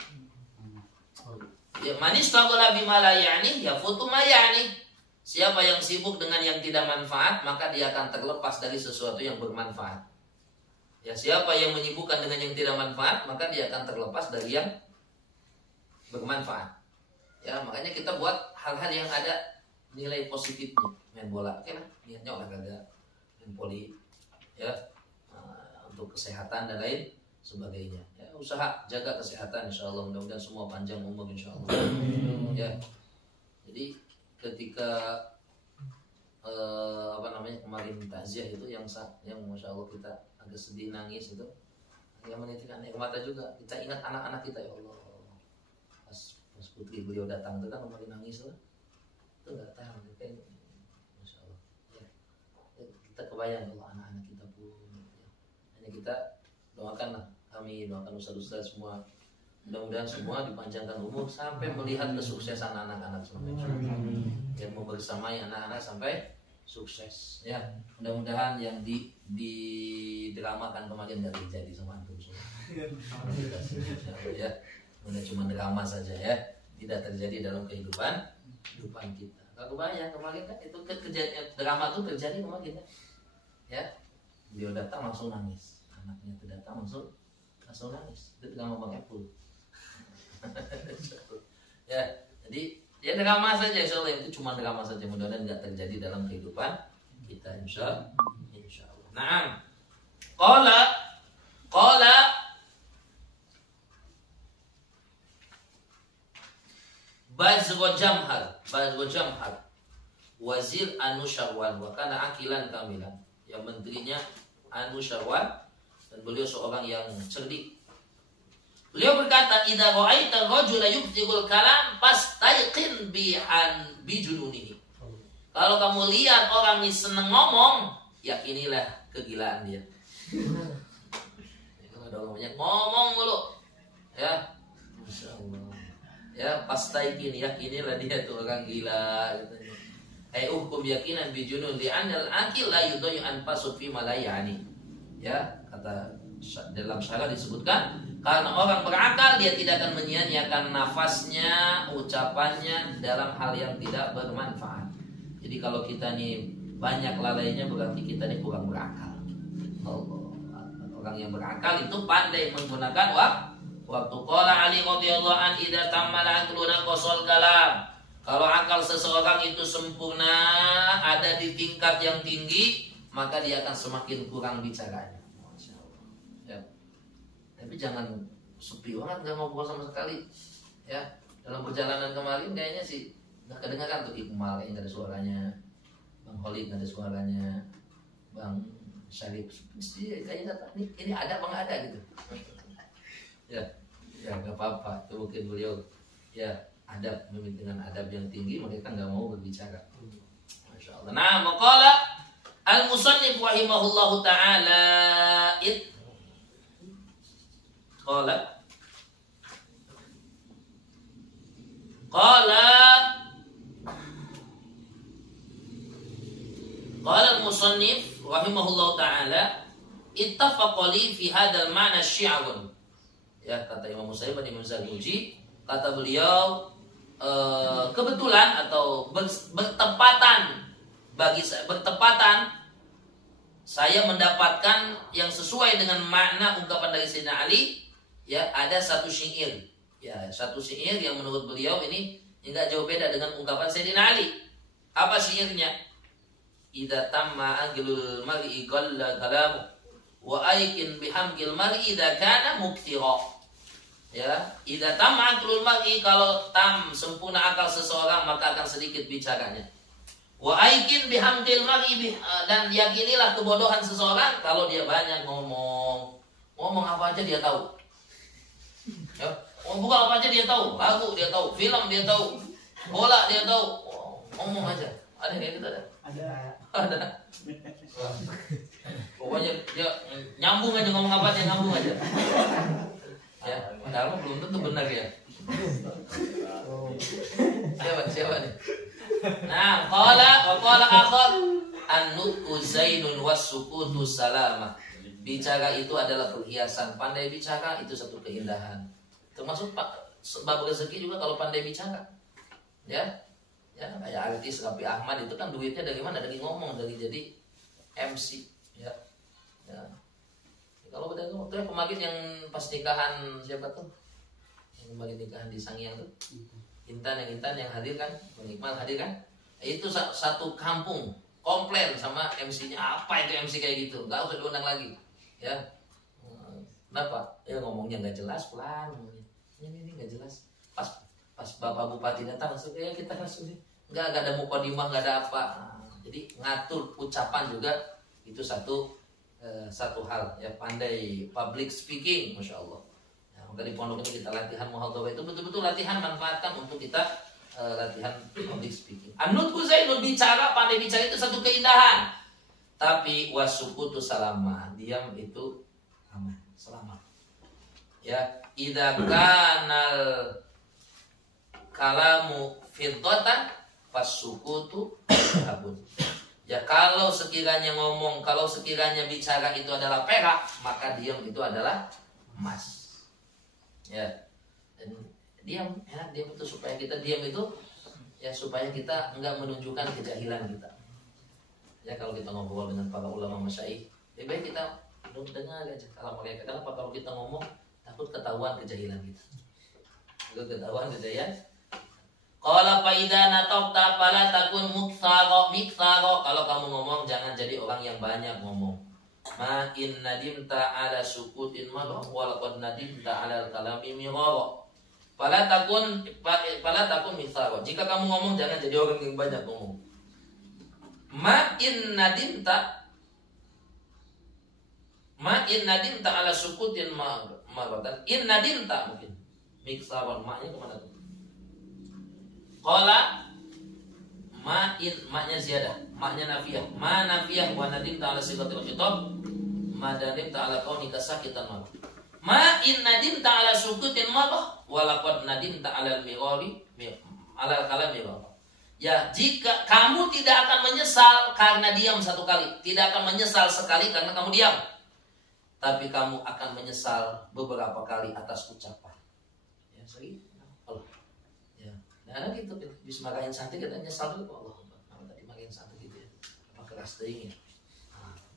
Ya, man ishtaghala bima la ya'ni yafutuhu ma ya'ni. Siapa yang sibuk dengan yang tidak manfaat, maka dia akan terlepas dari sesuatu yang bermanfaat. Ya, siapa yang menyibukkan dengan yang tidak manfaat, maka dia akan terlepas dari yang bermanfaat. Ya, makanya kita buat hal-hal yang ada nilai positifnya. Main bola, oke lah, niatnya olahraga, main voli, ya, untuk kesehatan dan lain sebagainya. Ya, usaha jaga kesehatan, insya Allah. Mudah-mudahan semua panjang umur, insya Allah. Ya, jadi ketika kemarin takziah itu yang masya Allah kita agak sedih, nangis itu, yang menitikkan air mata juga. Kita ingat anak-anak kita, ya Allah. Pas putri beliau datang itu kan kemarin nangis lah, itu datang, kan, masya Allah. Ya, kita kebayang kalau anak-anak kita pun, ya. Hanya kita doakanlah, kami doakan ustaz-ustaz semua. Mudah-mudahan semua dipanjangkan umur sampai melihat kesuksesan anak-anak semua. Yang mau bersamai anak-anak sampai sukses. Ya, mudah-mudahan yang didramakan kemarin dari terjadi sama antum semua. Ya, udah cuma drama saja ya, tidak terjadi dalam kehidupan kita. Gak kebayang kemarin kan itu kejadian drama itu terjadi kemarin kan. Ya, beliau datang langsung nangis, anaknya itu datang langsung nangis. Itu drama Bang Epul. Ya, jadi ya drama saja, insya Allah itu cuma drama saja. Mudah-mudahan tidak terjadi dalam kehidupan kita, insya Allah. Naam. Qala Bazru Jamhar Wazir Anusyarwan wa kana akilan kamilan. Yang menterinya Anusyarwan dan beliau seorang yang cerdik. Beliau berkata, "Idza ra'aita rajula yukthirul kalam fastaiqin bijununihi." Kalau kamu lihat orang ini seneng ngomong, yakinilah kegilaan dia. Kalau ada orang banyak ngomong dulu, ya, masya Allah. Ya, fastaiqin, yakinilah dia tuh orang gila. Hukum yakinan bijunun li'anal akil la yudayyu anfasu fi ma la yani. Ya, kata dalam syarah disebutkan, karena orang berakal dia tidak akan menyia-nyiakan nafasnya, ucapannya dalam hal yang tidak bermanfaat. Jadi kalau kita nih banyak lalainya berarti kita nih kurang berakal. Orang yang berakal itu pandai menggunakan waktu. Qala Ali radhiyallahu an idza tammala aqluna qasal kalam. Kalau akal seseorang itu sempurna, ada di tingkat yang tinggi, maka dia akan semakin kurang bicaranya. Tapi jangan sepi banget, nggak ngobrol sama sekali. Ya, dalam perjalanan kemarin kayaknya sih nggak kedengaran tuh Iqmal, kayaknya nggak ada suaranya. Bang Khalid nggak ada suaranya. Bang Syarif, kayaknya ini ada bang ada gitu. Ya nggak apa-apa. Itu mungkin beliau ya adab, dengan adab yang tinggi mereka nggak mau berbicara. Masya Allah. Nah, maqala al-musannif rahimahullahu taala Qala al-musannif rahimahullahu ta'ala ittafaqa li fi hadzal ma'na syi'run. Ya, kata Imam Musayyib dan Imam Zarnuji, kata beliau kebetulan atau bertepatan saya mendapatkan yang sesuai dengan makna ungkapan dari Sayyidina Ali. Ya, ada satu syair. Ya, satu syair yang menurut beliau ini enggak jauh beda dengan ungkapan Sayyidina Ali. Apa syairnya? Idza tamma aqlul mar'i qalla kalamu wa aykin bihamdil mar'i idza kana mukthira. Ya, idza tamma aqlul mar'i, kalau sempurna akal seseorang maka akan sedikit bicaranya. Wa aikin bihamdil mar'i, dan yakinilah kebodohan seseorang kalau dia banyak ngomong apa aja dia tahu. Ya, bukan apa aja dia tahu, lagu dia tahu, film dia tahu, bola dia tahu, ngomong aja. Ada kayak gitu ada? Ada. Pokoknya dia nyambung aja, ngomong apa dia nyambung aja. Ya, padahal belum tentu benar ya. Siapa nih? Nah, qala akhar an-nutqu zainun was-sukutu salamah. Bicara itu adalah perhiasan, pandai bicara itu satu keindahan. Termasuk bab rezeki juga kalau pandai bicara. Ya. Ya, kayak artis Raffi Ahmad itu kan duitnya dari mana? Dari ngomong, dari jadi MC, ya. Ya. Kalau udah waktu kemarin yang pas nikahan siapa tuh? Yang kemarin nikahan di Sangiang tuh. Intan yang hadir kan? Bang Iqbal hadir kan? Itu satu kampung komplain sama MC-nya, apa itu MC kayak gitu? Gak usah diundang lagi. Ya. Kenapa? Ya ngomongnya nggak jelas, pelan. Ini nggak jelas. Pas Bapak Bupati datang, ya kita langsung nggak ada mukadimah, nggak ada apa. Jadi ngatur ucapan juga itu satu hal ya, pandai public speaking, masya Allah. Ya, dari pondok ini kita latihan muhadharah itu betul-betul latihan, manfaatkan untuk kita latihan public speaking. An-nutqu zainun, bicara, pandai bicara itu satu keindahan. Tapi wasukutu salama, diam itu aman, selamat. Ya, idza kanal kalamu fiddatan fasukutu habun. Ya kalau sekiranya bicara itu adalah perak, maka diam itu adalah emas. Ya. Dan diam itu supaya kita diam itu ya supaya kita enggak menunjukkan kejahilan kita. Ya kalau kita ngobrol dengan para ulama masyaikh, lebih baik kita dengar aja kalau mereka. Kenapa? Kalau kita ngomong takut ketahuan kejahilan kita. Ketahuan kejahilan. Qala fa idza nataqta fala takun muktsara. Kalau kamu ngomong jangan jadi orang yang banyak ngomong. Ma in nadimta ala sukutin madha wa laqad nadimta ala kalami mirara. Fala takun muktsara. Jika kamu ngomong jangan jadi orang yang banyak ngomong. Ma in nadimta ala sukutin madha. In nadimta mungkin. Miksaron maknya kemana tuh? Qala maknya ziyadah, maknya nafiyah. Ma nafiyah wa nadim ta'ala sigatul khitab, ma nadim ta'ala kaunika sakitan ma. Ma in nadim ta'ala sukutin ma wa laqad nadim ta'ala al-mirari ala kalam mirari. Ya, jika kamu tidak akan menyesal karena diam satu kali, tidak akan menyesal sekali karena kamu diam. Tapi kamu akan menyesal beberapa kali atas ucapan. Ya, sorry. Allah. Nah gitu, bisa makain santai kita nyesal dulu, Allah, nama tadi makain santai gitu ya, apa keras dingin.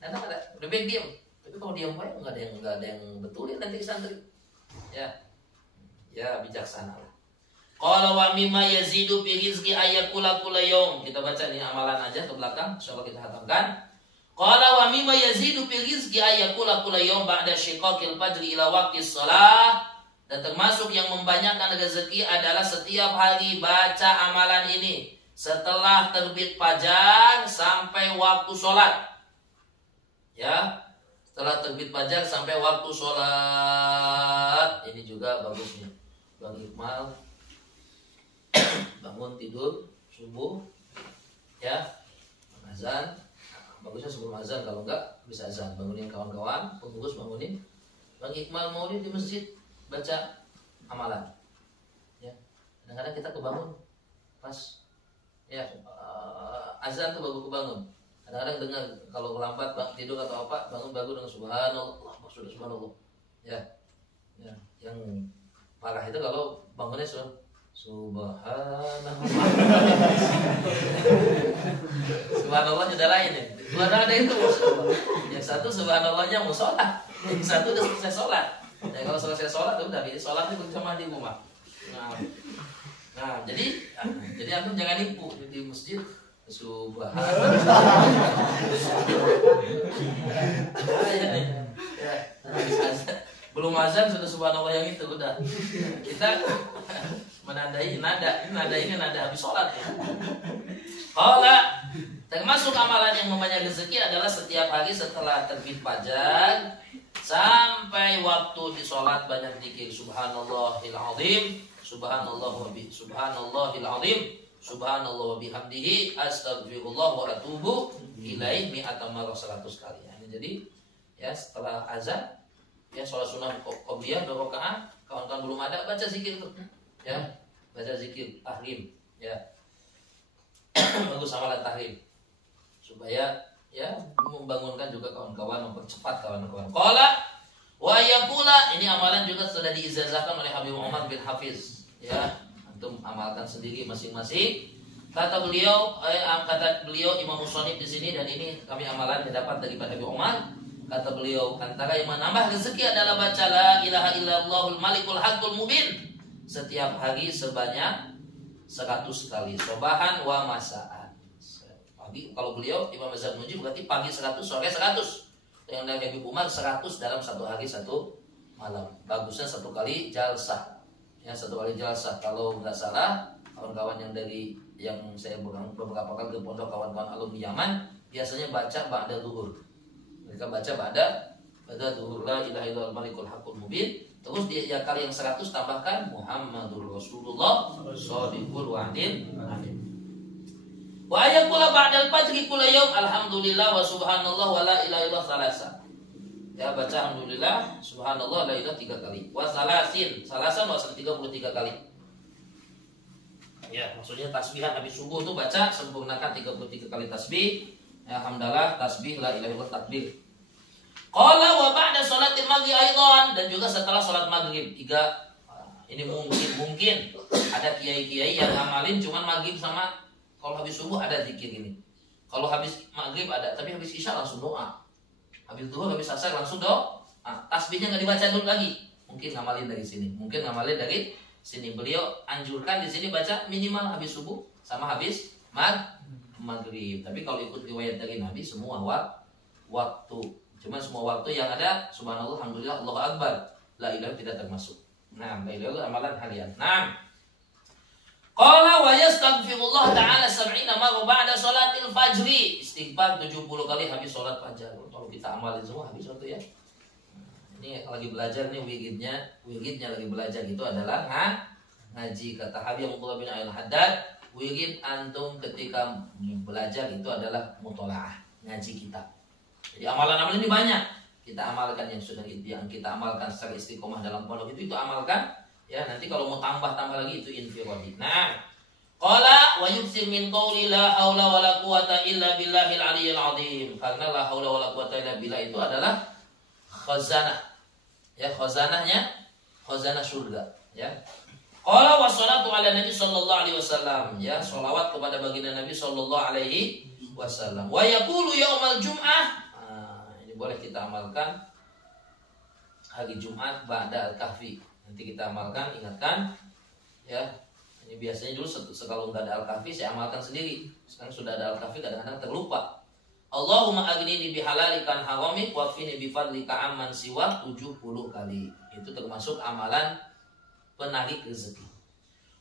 Nah, ada lebih diam. Tapi kalau diam banyak nggak ada yang betulin nanti santri. Ya bijaksana lah. Qala wa mimma yazidu fi rizqi ayakula kula yaum. Kita baca ini amalan aja ke belakang, insyaallah kita hatamkan. Qala wa mimma yazidu fi rizqi ayakula kula yaum ba'da syiqaqil fajri ila waqtis shalah. Dan termasuk yang membanyakkan rezeki adalah setiap hari baca amalan ini setelah terbit fajar sampai waktu sholat. Ya, setelah terbit fajar sampai waktu sholat. Ini juga bagusnya. Bang Iqmal bangun tidur subuh, ya, azan. Bagusnya sebelum azan, kalau enggak bisa azan. Bangunin kawan-kawan, pengurus bangunin. Bang Iqmal maulid di masjid. Baca amalan, ya. Kadang-kadang kita kebangun pas ya azan tuh baru kebangun. Kadang-kadang dengar kalau kelambat tidur atau apa, bangun dengan subhanallah, maksudnya subhanallah, ya. Yang parah itu kalau bangunnya subhanallah. Subhanallah sudah lain ya. Subhanallah itu yang satu subhanallahnya mau sholat, yang satu udah selesai sholat. Ya kalau selesai sholat udah, sholatnya berjamaah di rumah. Nah, jadi antum jangan nipu di masjid subhanallah. Belum azan sudah subhanallah yang itu udah. Kita menandai nada habis sholat. Qala, termasuk amalan yang membanyak rezeki adalah setiap hari setelah terbit fajar sampai waktu di sholat banyak zikir subhanallahil azim, subhanallahil azim, subhanallah wa bihamdihi astaghfirullah wa atubu ilaih mi'ata marrah 100 kali. Jadi ya setelah azan ya sholat sunnah qobliyah 2 rakaat, kawan-kawan belum ada baca zikir tuh. Ya, baca zikir tahrim ya. Bagus amalan tahrim supaya ya membangunkan juga kawan-kawan, mempercepat kawan-kawan. Qala wa yaqula, ini amalan juga sudah diizazahkan oleh Habib Umar bin Hafiz ya, antum amalkan sendiri masing-masing. Kata beliau Imam Musonib di sini, dan ini kami amalan didapat daripada Habib Umar. Kata beliau, antara yang menambah rezeki adalah baca la ilaha illallahul malikul haqqul mubin setiap hari sebanyak 100 kali, sobahan wa masaan. Pagi kalau beliau Imam Mazhab Nuji berarti pagi 100, sore 100. Yang dari Habib Umar 100 dalam 1 hari 1 malam. Bagusnya 1 kali jalsah. Ya, 1 kali jalsah. Kalau nggak salah, kawan-kawan yang saya beberapa kali ke pondok, kawan-kawan alumni Yaman biasanya baca ba'da zuhur. Mereka baca ba'da zuhur la ilaha illallal malikul haqqul mubin. Terus dia kali yang 100 tambahkan Muhammadur Rasulullah shadiqul wa'din amin. Wa ayaqula ba'dal fajri kullu yaum alhamdulillah wa subhanallah wa la ilaha illallah salasa. Ya, baca alhamdulillah, subhanallah, la ilaha 3 kali. Wa salasin 33 kali. Ya, maksudnya tasbihan habis subuh tuh baca sempurnakan 33 kali tasbih. Ya, hamdalah, tasbih, la ilaha illallah, takbir. Qala wa ba'da sholatil maghrib aidan, dan juga setelah sholat maghrib. 3 ini mungkin ada kiai-kiai yang ngamalin cuman maghrib sama kalau habis subuh ada zikir ini. Kalau habis maghrib ada, tapi habis isya langsung doa. Habis zuhur, habis asar langsung doa. Tasbihnya nggak dibaca dulu lagi. Mungkin ngamalin dari sini. Sini beliau anjurkan di sini baca minimal habis subuh sama habis maghrib. Tapi kalau ikut riwayat dari Nabi semua waktu. Cuma semua waktu yang ada subhanallah, alhamdulillah, Allahu akbar, la ilaha tidak termasuk. Nah, la ilaha amalan harian. Nah, qala wa yastaghfirullah ta'ala 70 marrah ba'da sholatil fajri. Istighfar 70 kali habis sholat fajar. Kalau kita amalin semua habis waktu ya. Ini lagi belajar nih wiridnya lagi belajar itu adalah ngaji. Kata Habib Abdullah bin Al-Haddad, wirid antum ketika belajar itu adalah mutolaah, ngaji kitab. Jadi amalan-amalan ini banyak. Kita amalkan yang kita amalkan secara istiqomah dalam pondok itu amalkan. Ya, nanti kalau mau tambah lagi itu infiradi. Nah, qala wa yuksir min qawli la haula wala quwata illa billahil aliyyil azim. Karena la haula wala quwata illa billah itu adalah khazanah. Ya, khazanah surga. Ya. Qala wassalatu ala nabi sallallahu alaihi wasallam. Ya, sholawat kepada baginda Nabi sallallahu alaihi wasallam. Wa yaqulu yaumal jum'ah. Ini boleh kita amalkan hari Jumat ba'da al-kahfi. Nanti kita amalkan, ingatkan. Ya. Ini biasanya dulu kalau nggak ada al-kahfi saya amalkan sendiri. Sekarang sudah ada al-kahfi kadang-kadang terlupa. Allahumma aghnini bihalalikan haramik wa fini bifadlika amman siwa 70 kali. Itu termasuk amalan penarik rezeki.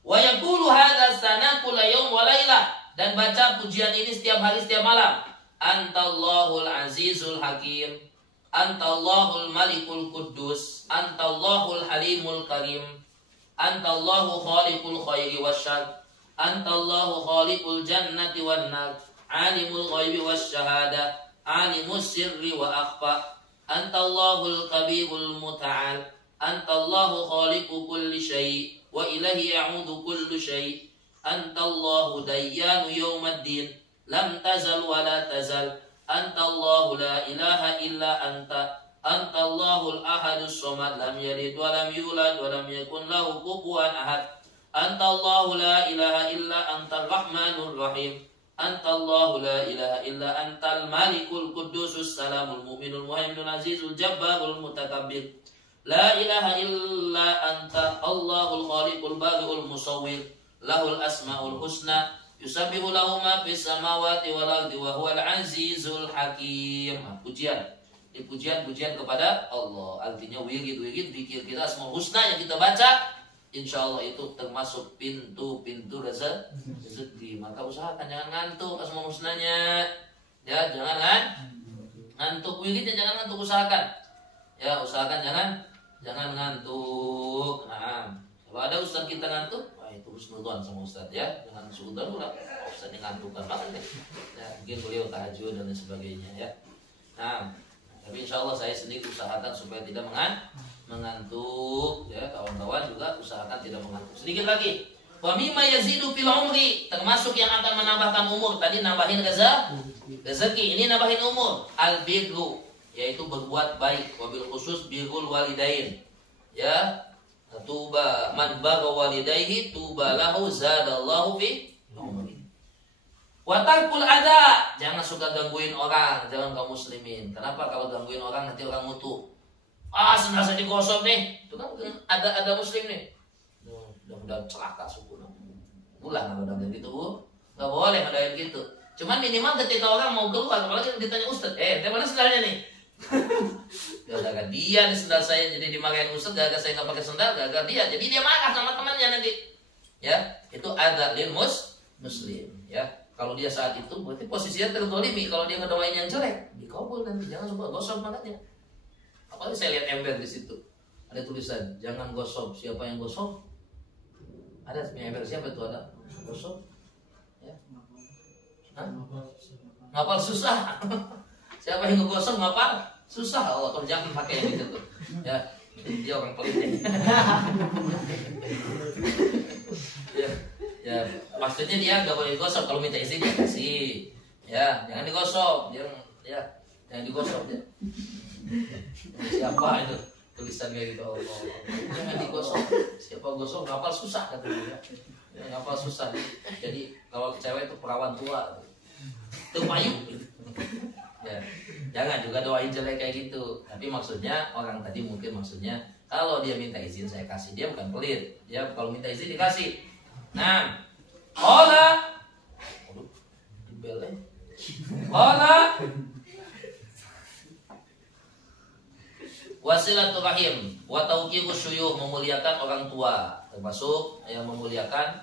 Wa yaqulu hadza sana kulla yaum wa lailah, dan baca pujian ini setiap hari setiap malam. Antallahul azizul hakim, antallahul malikul quddus, antallahul halimul karim, antallahu khaliqul khairi wasyarr, antallahu khaliqul jannati wan nar, alimul ghaibi wasyahada, alimus sirri wa akhfa, antallahul kabirul muta'al, antallahu khaliqu kulli syai' wa ilahi ya'udu kullu syai', antallahu dayyanu yawmaddin, lam tazal wa la tazal, antallahu la ilaha illa anta, antallahul ahadus samad, lam yalid wa lam yulad wa lam yakun lahu kufuwan ahad, antallahu la ilaha illa antar rahmanur rahim, antallahu la ilaha illa antal malikul quddusus salamul mu'minul muhaiminul azizul jabbarul mutakabbir, la ilaha illa anta allahul khaliqul bari'ul musawwir, lahul asmaul husna, yusabbihu lahu ma fis samawati wal ardi wa huwal azizul hakim. Pujian. Ini pujian kepada Allah. Artinya wirid zikir kita asmaul husna yang kita baca, insyaallah itu termasuk pintu-pintu rezeki. Maka usahakan jangan ngantuk asmaul husnanya. Ya, jangan ngantuk wiridnya, jangan ngantuk, usahakan. Ya, usahakan jangan ngantuk. Nah, kalau ada ustaz kita ngantuk, wah itu husnudzon sama Ustaz ya. Dengan suudzon ulah Ustaz yang ngantukan banget nih. Ya, mungkin beliau tahajud dan lain sebagainya ya. Nah, tapi insya Allah saya sendiri usahakan supaya tidak mengantuk ya, kawan-kawan juga usahakan tidak mengantuk. Sedikit lagi, wa mimma yazidu fil umri, termasuk yang akan menambahkan umur. Tadi nambahin rezeki, ini nambahin umur. Al birru, yaitu berbuat baik. Wabil khusus birrul walidain. Ya, tuba man baga walidayhi tuba lahu zadallahu fi umri. Wa tarkul adza, jangan suka gangguin orang, jangan kaum muslimin. Kenapa? Kalau gangguin orang nanti orang mutu. Sendal saya digosok nih. Itu kan ada muslim nih. Udah celaka suku. Ulah nggak ada gitu, Bu. Nggak boleh ada yang gitu. Cuman minimal ketika orang mau keluar, apalagi ditanya Ustaz, mana sendalnya nih? Gara-gara dia nih sendal saya jadi dimarahin Ustaz, gara-gara saya nggak pakai sendal, gara-gara dia. Jadi dia marah sama temannya nanti. Ya, itu ada lil muslim. Ya, kalau dia saat itu berarti posisinya terzalimi. Kalau dia ngedoain yang jelek, dikabul nanti. Jangan lupa gosok makanya. Apalagi saya lihat ember di situ. Ada tulisan, jangan gosok. Siapa yang gosok? Ada ember siapa itu ada? Gosok. Ya. Ngapal susah. Siapa yang ngegosok ngapal susah. Allah, kalau jangan pakai yang itu tuh. Ya, dia orang pelit. Ya, maksudnya dia nggak boleh digosok. Kalau minta izin dia kasih. Ya, jangan digosok. Jangan digosok ya. Siapa itu tulisan kayak gitu? Allah, jangan digosok. Siapa gosok ngapal susah katanya. Ya, ngapal susah. Jadi kalau cewek itu perawan tua. Itu payu. Ya, jangan juga doain jelek kayak gitu. Tapi maksudnya orang tadi mungkin maksudnya kalau dia minta izin saya kasih, dia bukan pelit. Dia kalau minta izin dikasih. Nah, qala wasilaturahim wa tauqiru syuyukh, memuliakan orang tua, termasuk yang memuliakan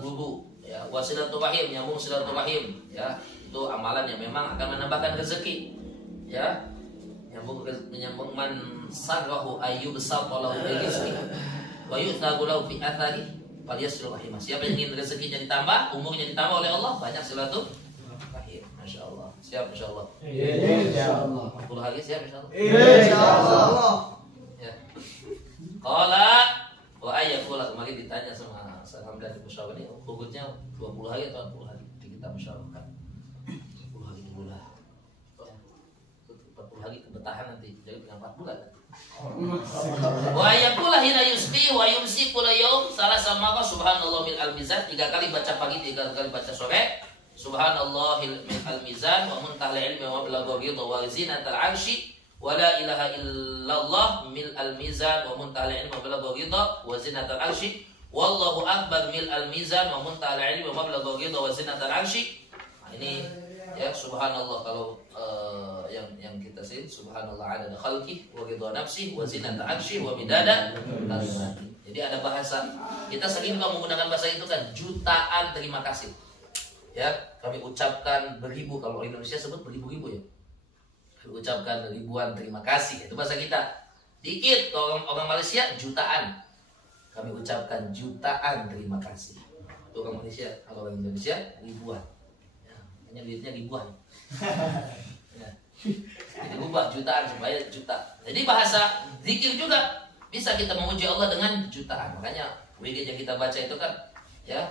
guru ya. Wasilaturahim, nyambung silaturahim ya, itu amalan yang memang akan menambahkan rezeki ya. Menyambung man sarrahu ayyub sallallahu bi rizqi wa yuthabu lahu fi athari falyaslu rahimah. Siapa yang ingin rezekinya ditambah, umurnya ditambah oleh Allah, banyak silaturahim. Masya Allah. Siap insya Allah. Insya Allah. 40 hari siap insya Allah. Insya Allah. Ya. Qala wa ayyakula, kemarin ditanya sama Alhamdulillah di musyawarah ini hukumnya 20 hari atau 40 hari di kita musyawarahkan. 10 hari bulan. 40 hari kebetahan nanti jadi dengan 4 bulan nanti. Wa ayakula hina yusbi wa yumsi kula yaum salah sama subhanallah min al-mizan, 3 kali baca pagi 3 kali baca sore. Subhanallah min al-mizan wa muntahal ilmi wa mablagha ridha wa zinatal arshi wa la ilaha illallah min al-mizan wa muntahal ilmi wa mablagha ridha wa zinatal arshi wallahu akbar min al-mizan wa muntahal ilmi wa mablagha ridha wa zinatal arshi. Ini ya subhanallah kalau yang kita sih subhanallah adada khalqi wa ridha nafsi wa zinata arsy wa midada kalimati. Jadi ada bahasa kita sering kalau menggunakan bahasa itu kan jutaan terima kasih. Ya, kami ucapkan beribu, kalau Indonesia sebut beribu-ribu ya. Kami ucapkan ribuan terima kasih. Itu bahasa kita. Dikit kalau orang Malaysia jutaan. Kami ucapkan jutaan terima kasih. Itu orang Malaysia, kalau orang Indonesia ribuan. Hanya duitnya ribuan. Ya. Jadi ubah jutaan supaya juta. Jadi bahasa zikir juga bisa kita memuji Allah dengan jutaan. Makanya wirid yang kita baca itu kan ya,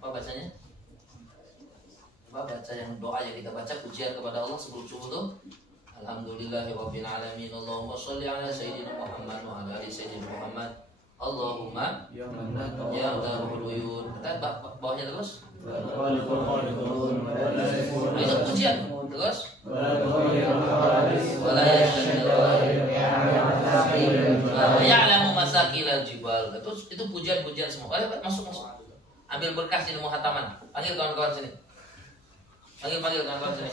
apa bacanya? Apa baca yang doa yang kita baca pujian kepada Allah sebelum subuh tuh? Alhamdulillahirabbil alamin. Allahumma shalli ala sayyidina Muhammad wa ala ali sayyidina Muhammad. Allahumma ya Rabbul uyun. Kita bawahnya terus. Itu pujian terus. Wala ya'lamu masakilal jibal. Itu pujian-pujian semua. Ayo masuk. Ambil berkah sini mau hataman. Panggil kawan-kawan sini. Panggil kawan-kawan sini.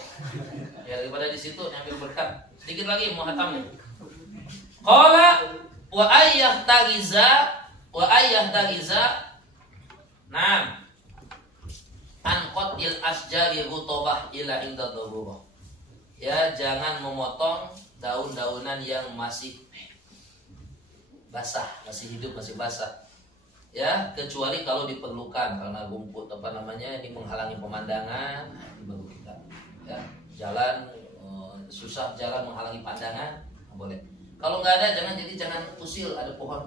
Ya daripada di situ ambil berkah. Sedikit lagi mau hatamnya. Qala wa ayyah tagiza. Nah. An qatil asjari rutubah ila inda darurah. Ya, jangan memotong daun-daunan yang masih basah, masih hidup, masih basah. ya, kecuali kalau diperlukan karena rumput apa namanya ini menghalangi pemandangan, baru kita ya jalan susah jalan menghalangi pandangan boleh. Kalau nggak ada jangan usil, ada pohon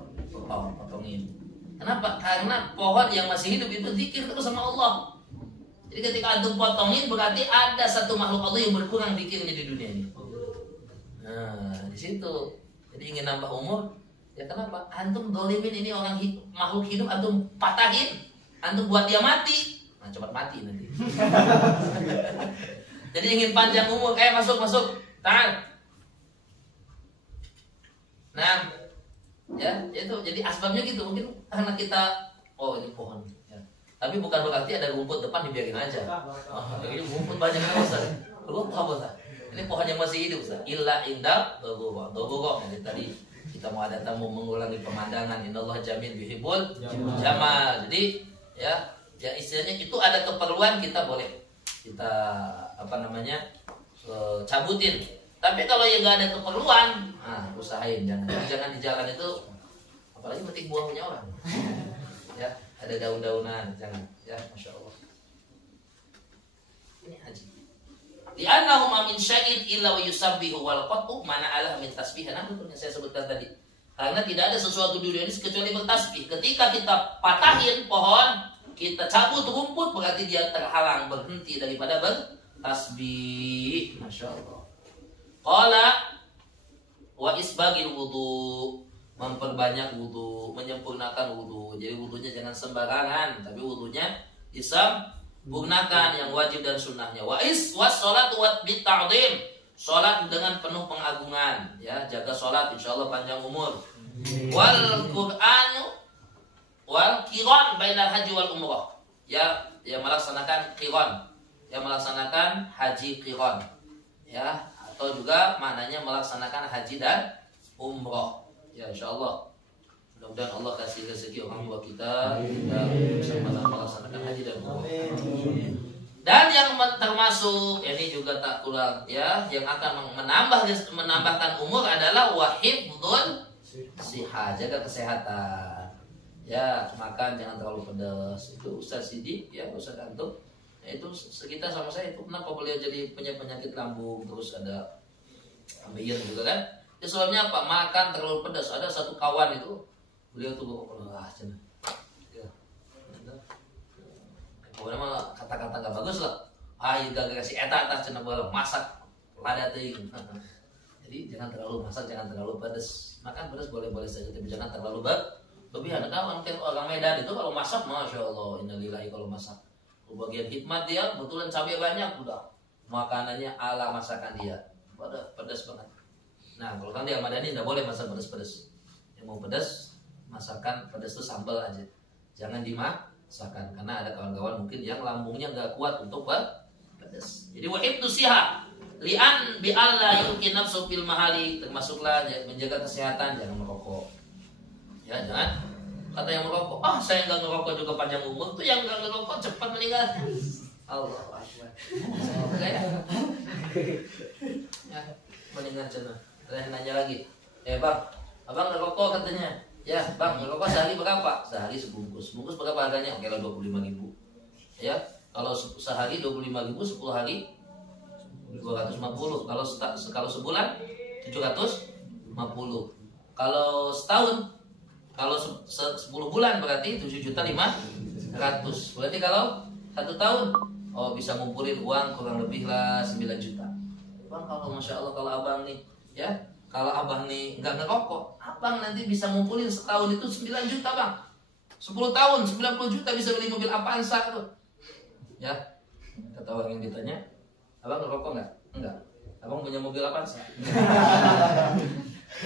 potongin. Kenapa? Karena pohon yang masih hidup itu zikir terus sama Allah. Jadi ketika antum potongin berarti ada satu makhluk Allah yang berkurang zikirnya di dunia ini. Nah, di situ. Jadi ingin nambah umur, ya kenapa? Antum dolimin ini orang makhluk hidup, antum patahin, antum buat dia mati. Nah, cepat mati nanti. Jadi ingin panjang umur, masuk. Tahan. Nah, ya itu jadi asbabnya gitu mungkin karena kita ini pohon ya. Tapi bukan berarti ada rumput depan dibiarin aja. Ini rumput banyak banget Ustaz. Rumput apa Ustaz? Ini pohon yang masih hidup Ustaz. Illa inda dogogo. Jadi tadi kita mau datang mau mengulangi pemandangan. Innallaha jamil yuhibbul jamal. Jadi ya istilahnya itu ada keperluan kita boleh kita cabutin. Tapi kalau yang nggak ada keperluan, usahain jangan di jalan itu, apalagi metik buah punya orang. Ya, ada daun-daunan, jangan. Ya, masya Allah. Ini haji. Di annahum min syai'in illa wa yusabbihu wal qatu mana alah min tasbih. Nah, itu yang saya sebutkan tadi. Karena tidak ada sesuatu di dunia ini kecuali bertasbih. Ketika kita patahin pohon, kita cabut rumput, berarti dia terhalang, berhenti daripada bertasbih. Masya Allah. Qala wa isbagil wudu, memperbanyak wudu, menyempurnakan wudu. Jadi wudunya jangan sembarangan, tapi wudunya disempurnakan yang wajib dan sunnahnya. Wa sholatu wa bita'dhim, salat dengan penuh pengagungan, ya, jaga salat insyaallah panjang umur. Wal Qur'anu wal qiran bainal haji wal umrah. Ya melaksanakan qiran, yang melaksanakan haji qiran. Ya, atau juga maknanya melaksanakan haji dan umroh. Ya insyaallah mudah-mudahan Allah kasih rezeki orang tua kita bisa melaksanakan haji dan umroh. Dan yang termasuk ini juga tak kurang ya, yang akan menambahkan umur adalah wahibdul siha, jaga kesehatan. Ya, makan jangan terlalu pedas. Itu Ustaz Sidik ya, Ustaz Antum. Itu sekitar sama saya itu kenapa beliau jadi penyakit lambung, terus ada ambeien juga kan. Ya sebabnya apa? Makan terlalu pedas. Ada satu kawan itu beliau tuh cina. Ya. Pokoknya mah kata-kata gak bagus lah. Iya gak kasih eta cina boleh masak lada teuing. Jadi jangan terlalu masak, jangan terlalu pedas. Makan pedas boleh-boleh saja, tapi jangan terlalu berlebihan. Kawan orang Medan itu kalau masak, masya Allah, innalillahi kalau masak. Bagian hikmat dia betulan cabai banyak udah makanannya ala masakan dia pedas banget. Nah kalau kan dia Madani tidak boleh masak pedas. Yang mau pedas masakan pedas itu sambal aja, jangan dimasakan karena ada kawan-kawan mungkin yang lambungnya nggak kuat untuk pedas. Jadi wahib tusiha lian bi alla yukin nafsu fil mahali, termasuklah menjaga kesehatan, jangan merokok. Ya jangan. Kata yang merokok, saya nggak ngerokok juga panjang umur. Tuh yang nggak ngerokok cepat meninggal. Allah Akbar. Ya, meninggal cina. Saya nanya lagi, bang, abang ngerokok katanya. Ya bang, ngerokok sehari berapa? Sehari sebungkus. Bungkus berapa harganya? Oke lah 25.000. Ya, kalau sehari 25.000, 10 hari 250. Kalau sebulan 750. Kalau setahun, kalau 10 bulan berarti 7.500.000. Berarti kalau 1 tahun bisa ngumpulin uang kurang lebih lah 9 juta. Bang, kalau masya Allah kalau abang nih ya, kalau abang nih nggak ngerokok, abang nanti bisa ngumpulin setahun itu 9 juta bang. 10 tahun 90 juta bisa beli mobil Avanza tuh. Ya, kata orang yang ditanya, abang ngerokok nggak? Enggak. Abang punya mobil Avanza.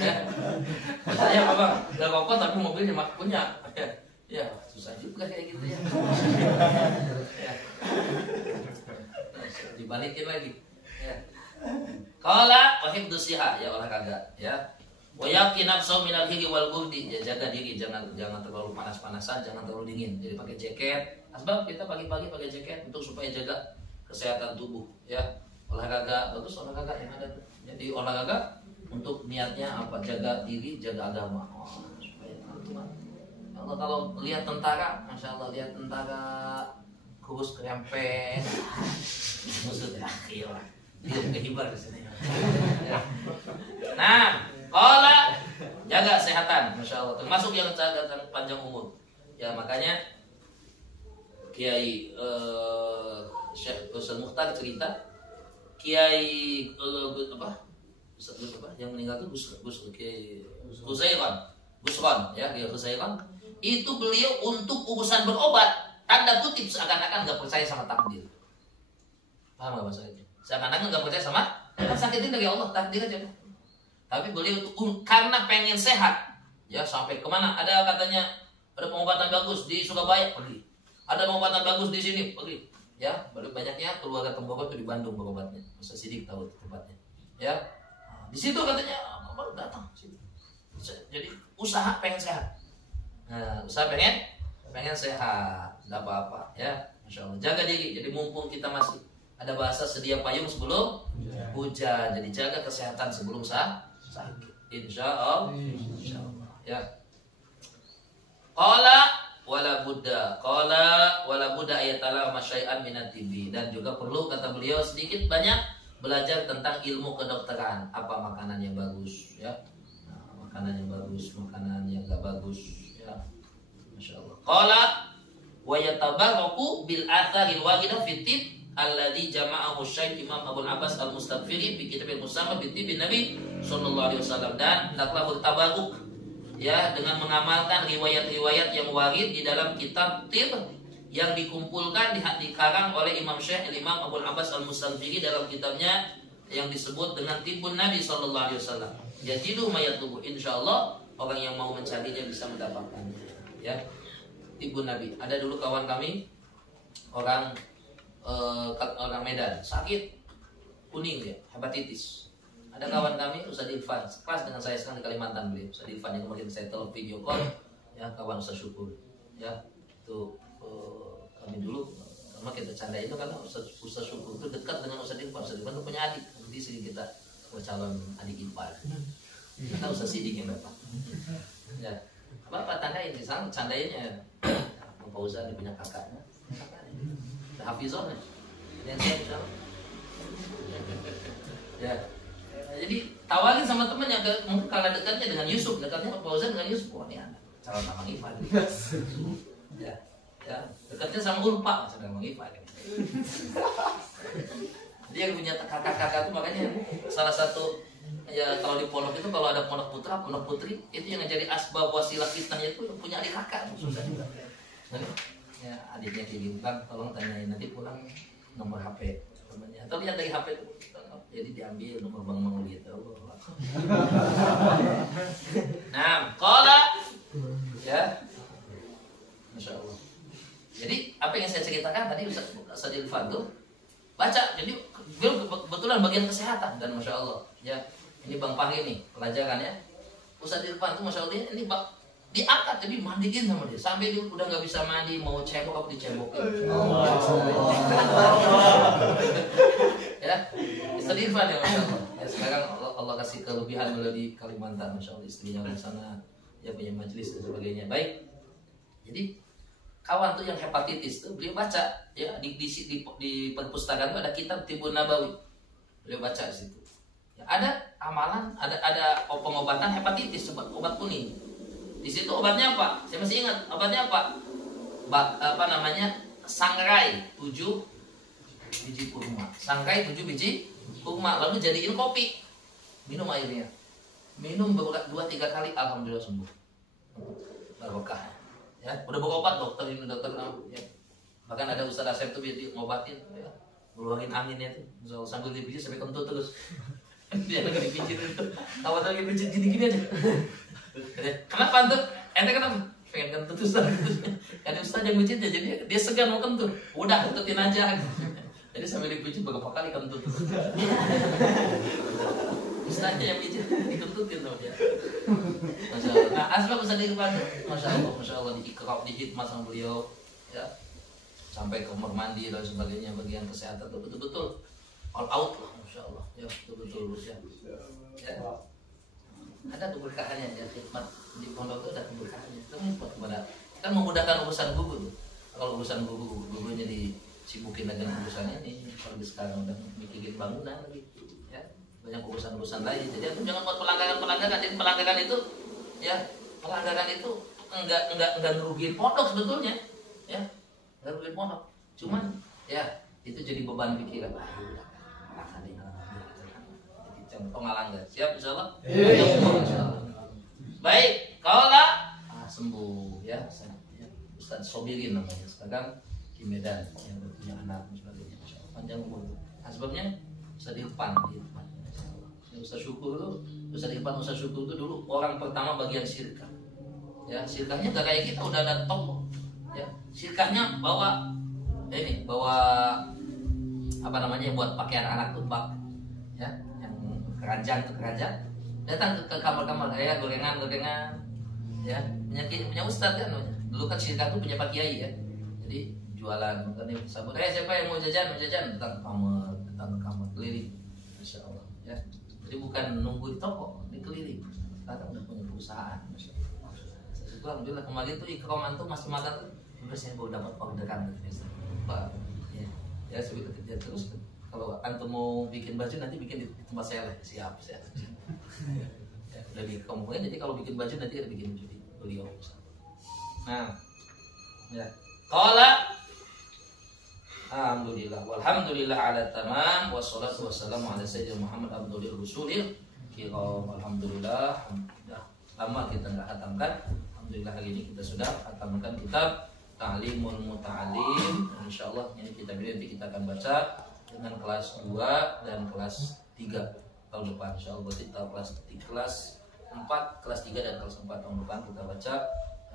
Ya, saya abang nggak rokok tapi mobilnya punya. Ya, susah juga kayak gitu ya. Dibalikin lagi. Ya. Qala wahib dusiha, ya olahraga, ya. Wa yaqin nafsu minal hiri wal burdi, ya jaga diri, jangan terlalu panas-panasan, jangan terlalu dingin. Jadi pakai jaket. Asbab kita pagi-pagi pakai jaket untuk supaya jaga kesehatan tubuh, ya. Olahraga bagus, olahraga yang ada. Jadi olahraga untuk niatnya apa? Jaga diri, jaga agama. Supaya teman-teman Allah kalau lihat tentara, masya Allah lihat tentara kurus kerempeng, maksudnya iya, dia kehibar di sini. Ya. Nah, kalau jaga kesehatan, masya Allah, termasuk yang jaga panjang umur. Ya makanya Kiai Syekh Ustaz Mukhtar cerita, Kiai Ustaz apa yang meninggal itu Kiai Busron, ya Kiai Busron. Itu beliau untuk urusan berobat, tanda kutip seakan-akan nggak percaya sama takdir. Paham nggak maksudnya? Seakan-akan nggak percaya sama sakit itu dari Allah, takdir aja. Tapi beliau karena pengen sehat, ya sampai kemana? Ada katanya ada pengobatan bagus di Surabaya, pergi. Ada pengobatan bagus di sini, pergi. Ya, baru banyaknya keluarga Tembogo itu di Bandung berobatnya. Ustaz Sidik tahu tempatnya. Ya, nah, di situ katanya baru datang. Jadi usaha pengen sehat. Nah, usaha pengen sehat, nggak apa-apa, ya, masya Allah. Jaga diri. Jadi mumpung kita masih ada bahasa sedia payung sebelum hujan. Jadi jaga kesehatan sebelum sakit. Insya Allah. Ya. Qala wala Buddha ayatala masyai'an minat tibi. Dan juga perlu kata beliau sedikit banyak belajar tentang ilmu kedokteran. Apa makanan yang bagus, ya. Nah, makanan yang bagus, makanan yang gak bagus, ya. Masya Allah. Qala wa yatabarraku bil atharil waridah fi tib alladhi jama'ahu Syekh Imam Abul Abbas Al-Mustaghfiri fi kitab al-Musamma bi tibin Nabi sallallahu alaihi wasallam. Dan hendaklah bertabaruk, ya, dengan mengamalkan riwayat-riwayat yang warid di dalam kitab tib yang dikumpulkan dikarang oleh Imam Syekh Imam Abul Abbas Al-Mustaghfiri dalam kitabnya yang disebut dengan Tibun Nabi sallallahu alaihi wasallam. Yajidu mayatubu. Insyaallah orang yang mau mencarinya bisa mendapatkannya, ya. Tibun Nabi. Ada dulu kawan kami orang Medan, sakit kuning dia, hepatitis. Ada kawan kami Ustaz Irfan, kelas dengan saya sekarang di Kalimantan beliau. Ustaz Irfan yang kemarin saya telepon video call, ya, kawan Ustaz Syukur, ya. Itu kami dulu karena kita canda itu karena Ustaz Syukur itu dekat dengan Ustaz Irfan. Ustaz Irfan itu punya adik, nanti sering kita calon adik ipar. Kita Ustaz Sidik yang dapat. Ya, Bapak tandain di sana, candainnya. Bapak Fauzan punya kakaknya. Hafizon yang saya bilang, ya. Jadi tawarin sama teman yang mungkin kalah dekatnya dengan Yusuf, dekatnya Pak Fauzan dengan Yusuf, wah ini anak calon Mang Ivan. Ya, ya, dekatnya sama Urpa, calon Mang Ivan. Dia punya kakak-kakak itu, makanya salah satu, ya, kalau di pondok itu kalau ada pondok putra, pondok putri, itu yang jadi asbab wasilah fitnahnya itu punya adik kakak, susah juga. Ya, adiknya kirimkan, tolong tanyain nanti pulang nomor HP temannya, atau lihat dari HP itu, jadi diambil nomor Bang Mang gitu. Nah, qala, ya, masya Allah. Jadi apa yang saya ceritakan tadi Ustaz Irfan tuh baca, jadi kebetulan bagian kesehatan dan masya Allah, ya, ini Bang Fahri nih pelajaran, ya. Ustaz Irfan tuh masya Allah ini diangkat, jadi mandiin sama dia sampai dia udah nggak bisa mandi, mau cebok apa dicebokin. Ya, Ustaz Irfan ya, masya Allah. Ya, sekarang Allah kasih kelebihan melalui Kalimantan, masya Allah, istrinya di sana, ya, punya majelis dan sebagainya. Baik, jadi kawan tuh yang hepatitis tuh beliau baca, ya, di perpustakaan tuh ada kitab Tibun Nabawi, beliau baca di situ. Ya, ada amalan, ada pengobatan hepatitis, obat kuning. Di situ obatnya apa? Saya masih ingat obatnya apa? Apa namanya? Sangrai 7 biji kurma. Sangrai 7 biji kurma, lalu jadiin kopi. Minum airnya. Minum 2-3 kali, alhamdulillah sembuh. Barokah. Ya, udah berobat dokter ini, dokter ya. Bahkan ada Ustaz Asep tuh dia ngobatin, ya. Ngeluarin anginnya tuh. Sambil dipijit sampai kentut terus. Dia lagi dipijit itu. Tahu lagi pijit gini-gini aja. Kenapa tuh? Ente kenapa? Pengen kentut Ustaz. Ada Ustaz yang pijit ya, jadi dia segan mau kentut. Udah kentutin aja. Jadi sambil dipijit beberapa kali kentut. Ustaznya yang pijit dikentutin sama dia. Masya Allah. Nah, asbab Ustaz Irfan, masya Allah diikrab, dihikmah sama beliau, ya, sampai ke kamar mandi dan sebagainya, bagian kesehatan tuh betul-betul all out lah, masya Allah, ya, betul-betul ya. Ya. Ada keberkahannya ya, khidmat di pondok itu ada keberkahannya. Itu kan memudahkan urusan guru tuh. Kalau urusan gurunya disibukin dengan urusan ini, kalau sekarang udah mikirin bangunan gitu ya, banyak urusan lain. Jadi aku jangan buat pelanggaran. Dan pelanggaran itu ya, pelanggaran itu enggak ngerugiin pondok sebetulnya ya, enggak ngerugiin pondok. Cuman ya itu jadi beban pikiran. Contoh ngalanggar. Siap insyaallah? Baik, kalau sembuh ya. Ustaz Sobirin namanya sekarang di Medan yang punya anak sebagainya. Insyaallah panjang umur. Nah, sebabnya Ustaz Irfan Ustaz Syukur itu, Ustaz Irfan Ustaz Syukur itu dulu orang pertama bagian sirkah. Ya, sirkahnya gak kayak kita udah ada toko. Ya, sirkahnya bawa apa namanya buat pakaian anak tumbak. Ya, keranjang datang ke kamar-kamar kayak gorengan ya punya ustadz kan dulu kan sirkah tuh punya pak kiai ya, jadi jualan kan sabun siapa yang mau jajan datang ke kamar keliling, masya Allah ya, jadi bukan nunggu di toko, di keliling. Sekarang udah punya perusahaan, masya Allah. Itu alhamdulillah. Kemarin tuh Ikroman tuh masih makan tuh saya baru dapat orderan gitu ya sebetulnya terus. Kalau antum mau bikin baju nanti bikin di tempat saya lah, siap. Ya, udah dikomongin, jadi kalau bikin baju nanti ada bikin baju di beliau. Nah, ya. Qala alhamdulillah walhamdulillah ala tamam wassalatu wassalamu ala sayyidina Muhammad abdul rasulil kiram. Alhamdulillah, lama kita enggak khatamkan. Alhamdulillah hari ini kita sudah khatamkan kitab Ta'limul Muta'allim. Insyaallah ini kita nanti kita akan baca dengan kelas 2 dan kelas 3 tahun depan insyaallah. Berarti kita kelas 4, kelas 3 dan kelas 4 tahun depan kita baca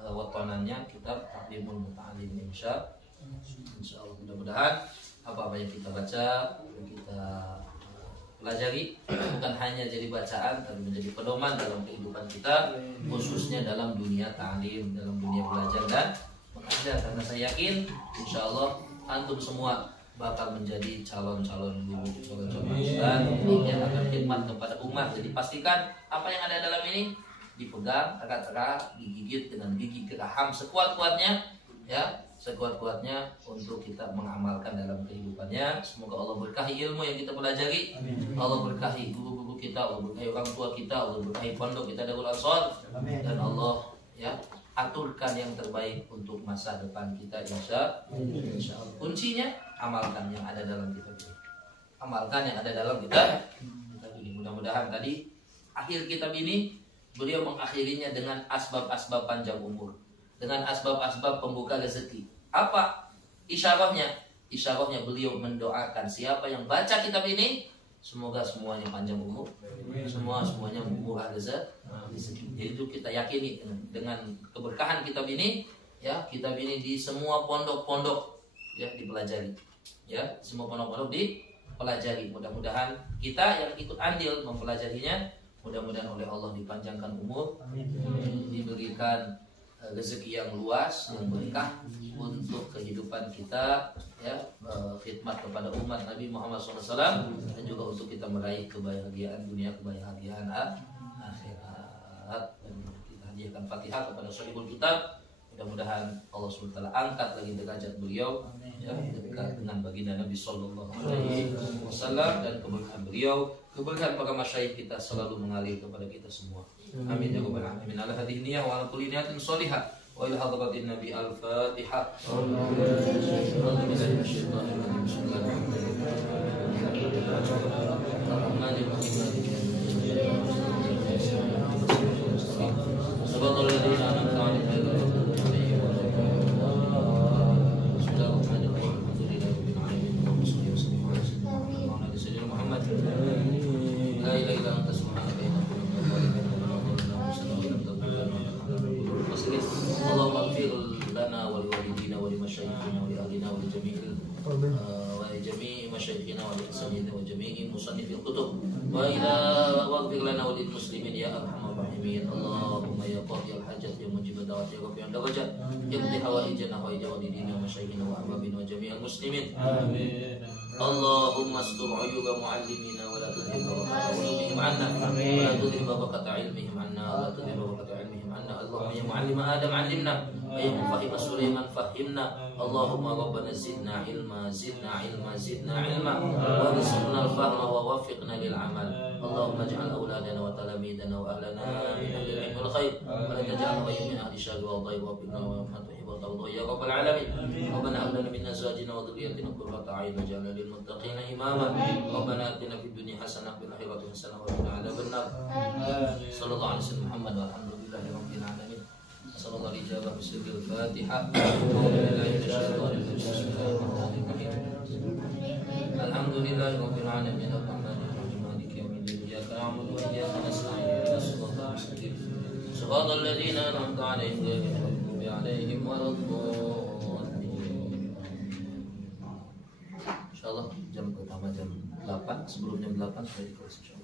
watonannya kitab Ta'limul Muta'allim insyaallah. Mudah-mudahan apa yang kita baca kita pelajari bukan hanya jadi bacaan tapi menjadi pedoman dalam kehidupan kita, khususnya dalam dunia ta'lim, dalam dunia belajar dan mengajar. Karena saya yakin insyaallah antum semua bakal menjadi calon-calon guru, calon-calon ustaz yang akan khidmat kepada umat. Jadi pastikan apa yang ada dalam ini dipegang erat-erat, digigit dengan gigi geraham sekuat-kuatnya ya, sekuat-kuatnya untuk kita mengamalkan dalam kehidupannya. Semoga Allah berkahi ilmu yang kita pelajari. Amin. Allah berkahi guru-guru kita, Allah berkahi orang tua kita, Allah berkahi pondok kita Darul Ansor, dan Allah ya aturkan yang terbaik untuk masa depan kita insyaallah. Kuncinya amalkan yang ada dalam kitab ini. Amalkan yang ada dalam kitab ini. Mudah-mudahan tadi akhir kitab ini beliau mengakhirinya dengan asbab-asbab panjang umur, dengan asbab-asbab pembuka rezeki. Apa isyarahnya? Isyarahnya beliau mendoakan siapa yang baca kitab ini semoga semuanya panjang umur, semuanya murah rezeki. Jadi itu kita yakini dengan keberkahan kitab ini ya, kitab ini di semua pondok-pondok ya dipelajari. Ya, semua pondok-pondok dipelajari. Mudah-mudahan kita yang ikut andil mempelajarinya, mudah-mudahan oleh Allah dipanjangkan umur, diberikan rezeki yang luas, yang berkah untuk kehidupan kita ya, khidmat kepada umat Nabi Muhammad SAW, dan juga untuk kita meraih kebahagiaan dunia, kebahagiaan akhirat. Dan kita hadiahkan Fatihah kepada Sahibul Kitab. Mudah-mudahan Allah SWT angkat lagi derajat beliau ya, dekat dengan baginda Nabi Sallallahu Alaihi Wasallam, dan keberkahan beliau, keberkahan para masyayikh kita selalu mengalir kepada kita semua. Amin ya rabbal alamin. Ala hadhihi niyyah wa ala kulli niyatin shalihah wa ila hadratin Nabi al-Fatihah. مشايخنا ولأساتذتنا وجميع مصنف الكتب وإلى واغفر لنا وللمسلمين يا أرحم الراحمين. اللهم يا قاضي الحاجات يا مجيب الدعوات يا رفيع الدرجات اقض حوائجنا وحوائج والدينا ومشايخنا وأحبابنا وجميع المسلمين. آمين. اللهم استر عيوب معلمينا ولا تذهب بركة علومهم عنا ولا تذهب بركة علمهم عنا ولا تذهب بركة علمهم عنا اللهم يا معلم آدم علمنا ويا مفهم سليمان فهمنا اللهم ربنا زدنا علما زدنا علما زدنا علما وارزقنا الفهم ووفقنا للعمل اللهم اجعل أولادنا وتلاميذنا وأهلنا من أهل العلم والخير ولا تجعلنا من أهل الشر والضيق وبنا وما تحب وترضى يا رب العالمين ربنا هب لنا من أزواجنا وذرياتنا قرة أعين واجعلنا للمتقين إماما ربنا آتنا في الدنيا حسنة وفي الآخرة حسنة وقنا عذاب النار صلى الله عليه وسلم محمد والحمد لله رب العالمين صلى الله الإجابة بسر الفاتحة أعوذ بالله من الشيطان الرجيم بسم الله الرحمن الرحيم الحمد لله رب العالمين الرحمن الرحيم مالك يوم الدين إياك نعبد وإياك نستعين اهدنا الصراط المستقيم صراط الذين أنعمت عليهم غير المغضوب عليهم ولا الضالين InsyaAllah jam pertama jam 8 sebelum jam 8 sudah dikelas InsyaAllah.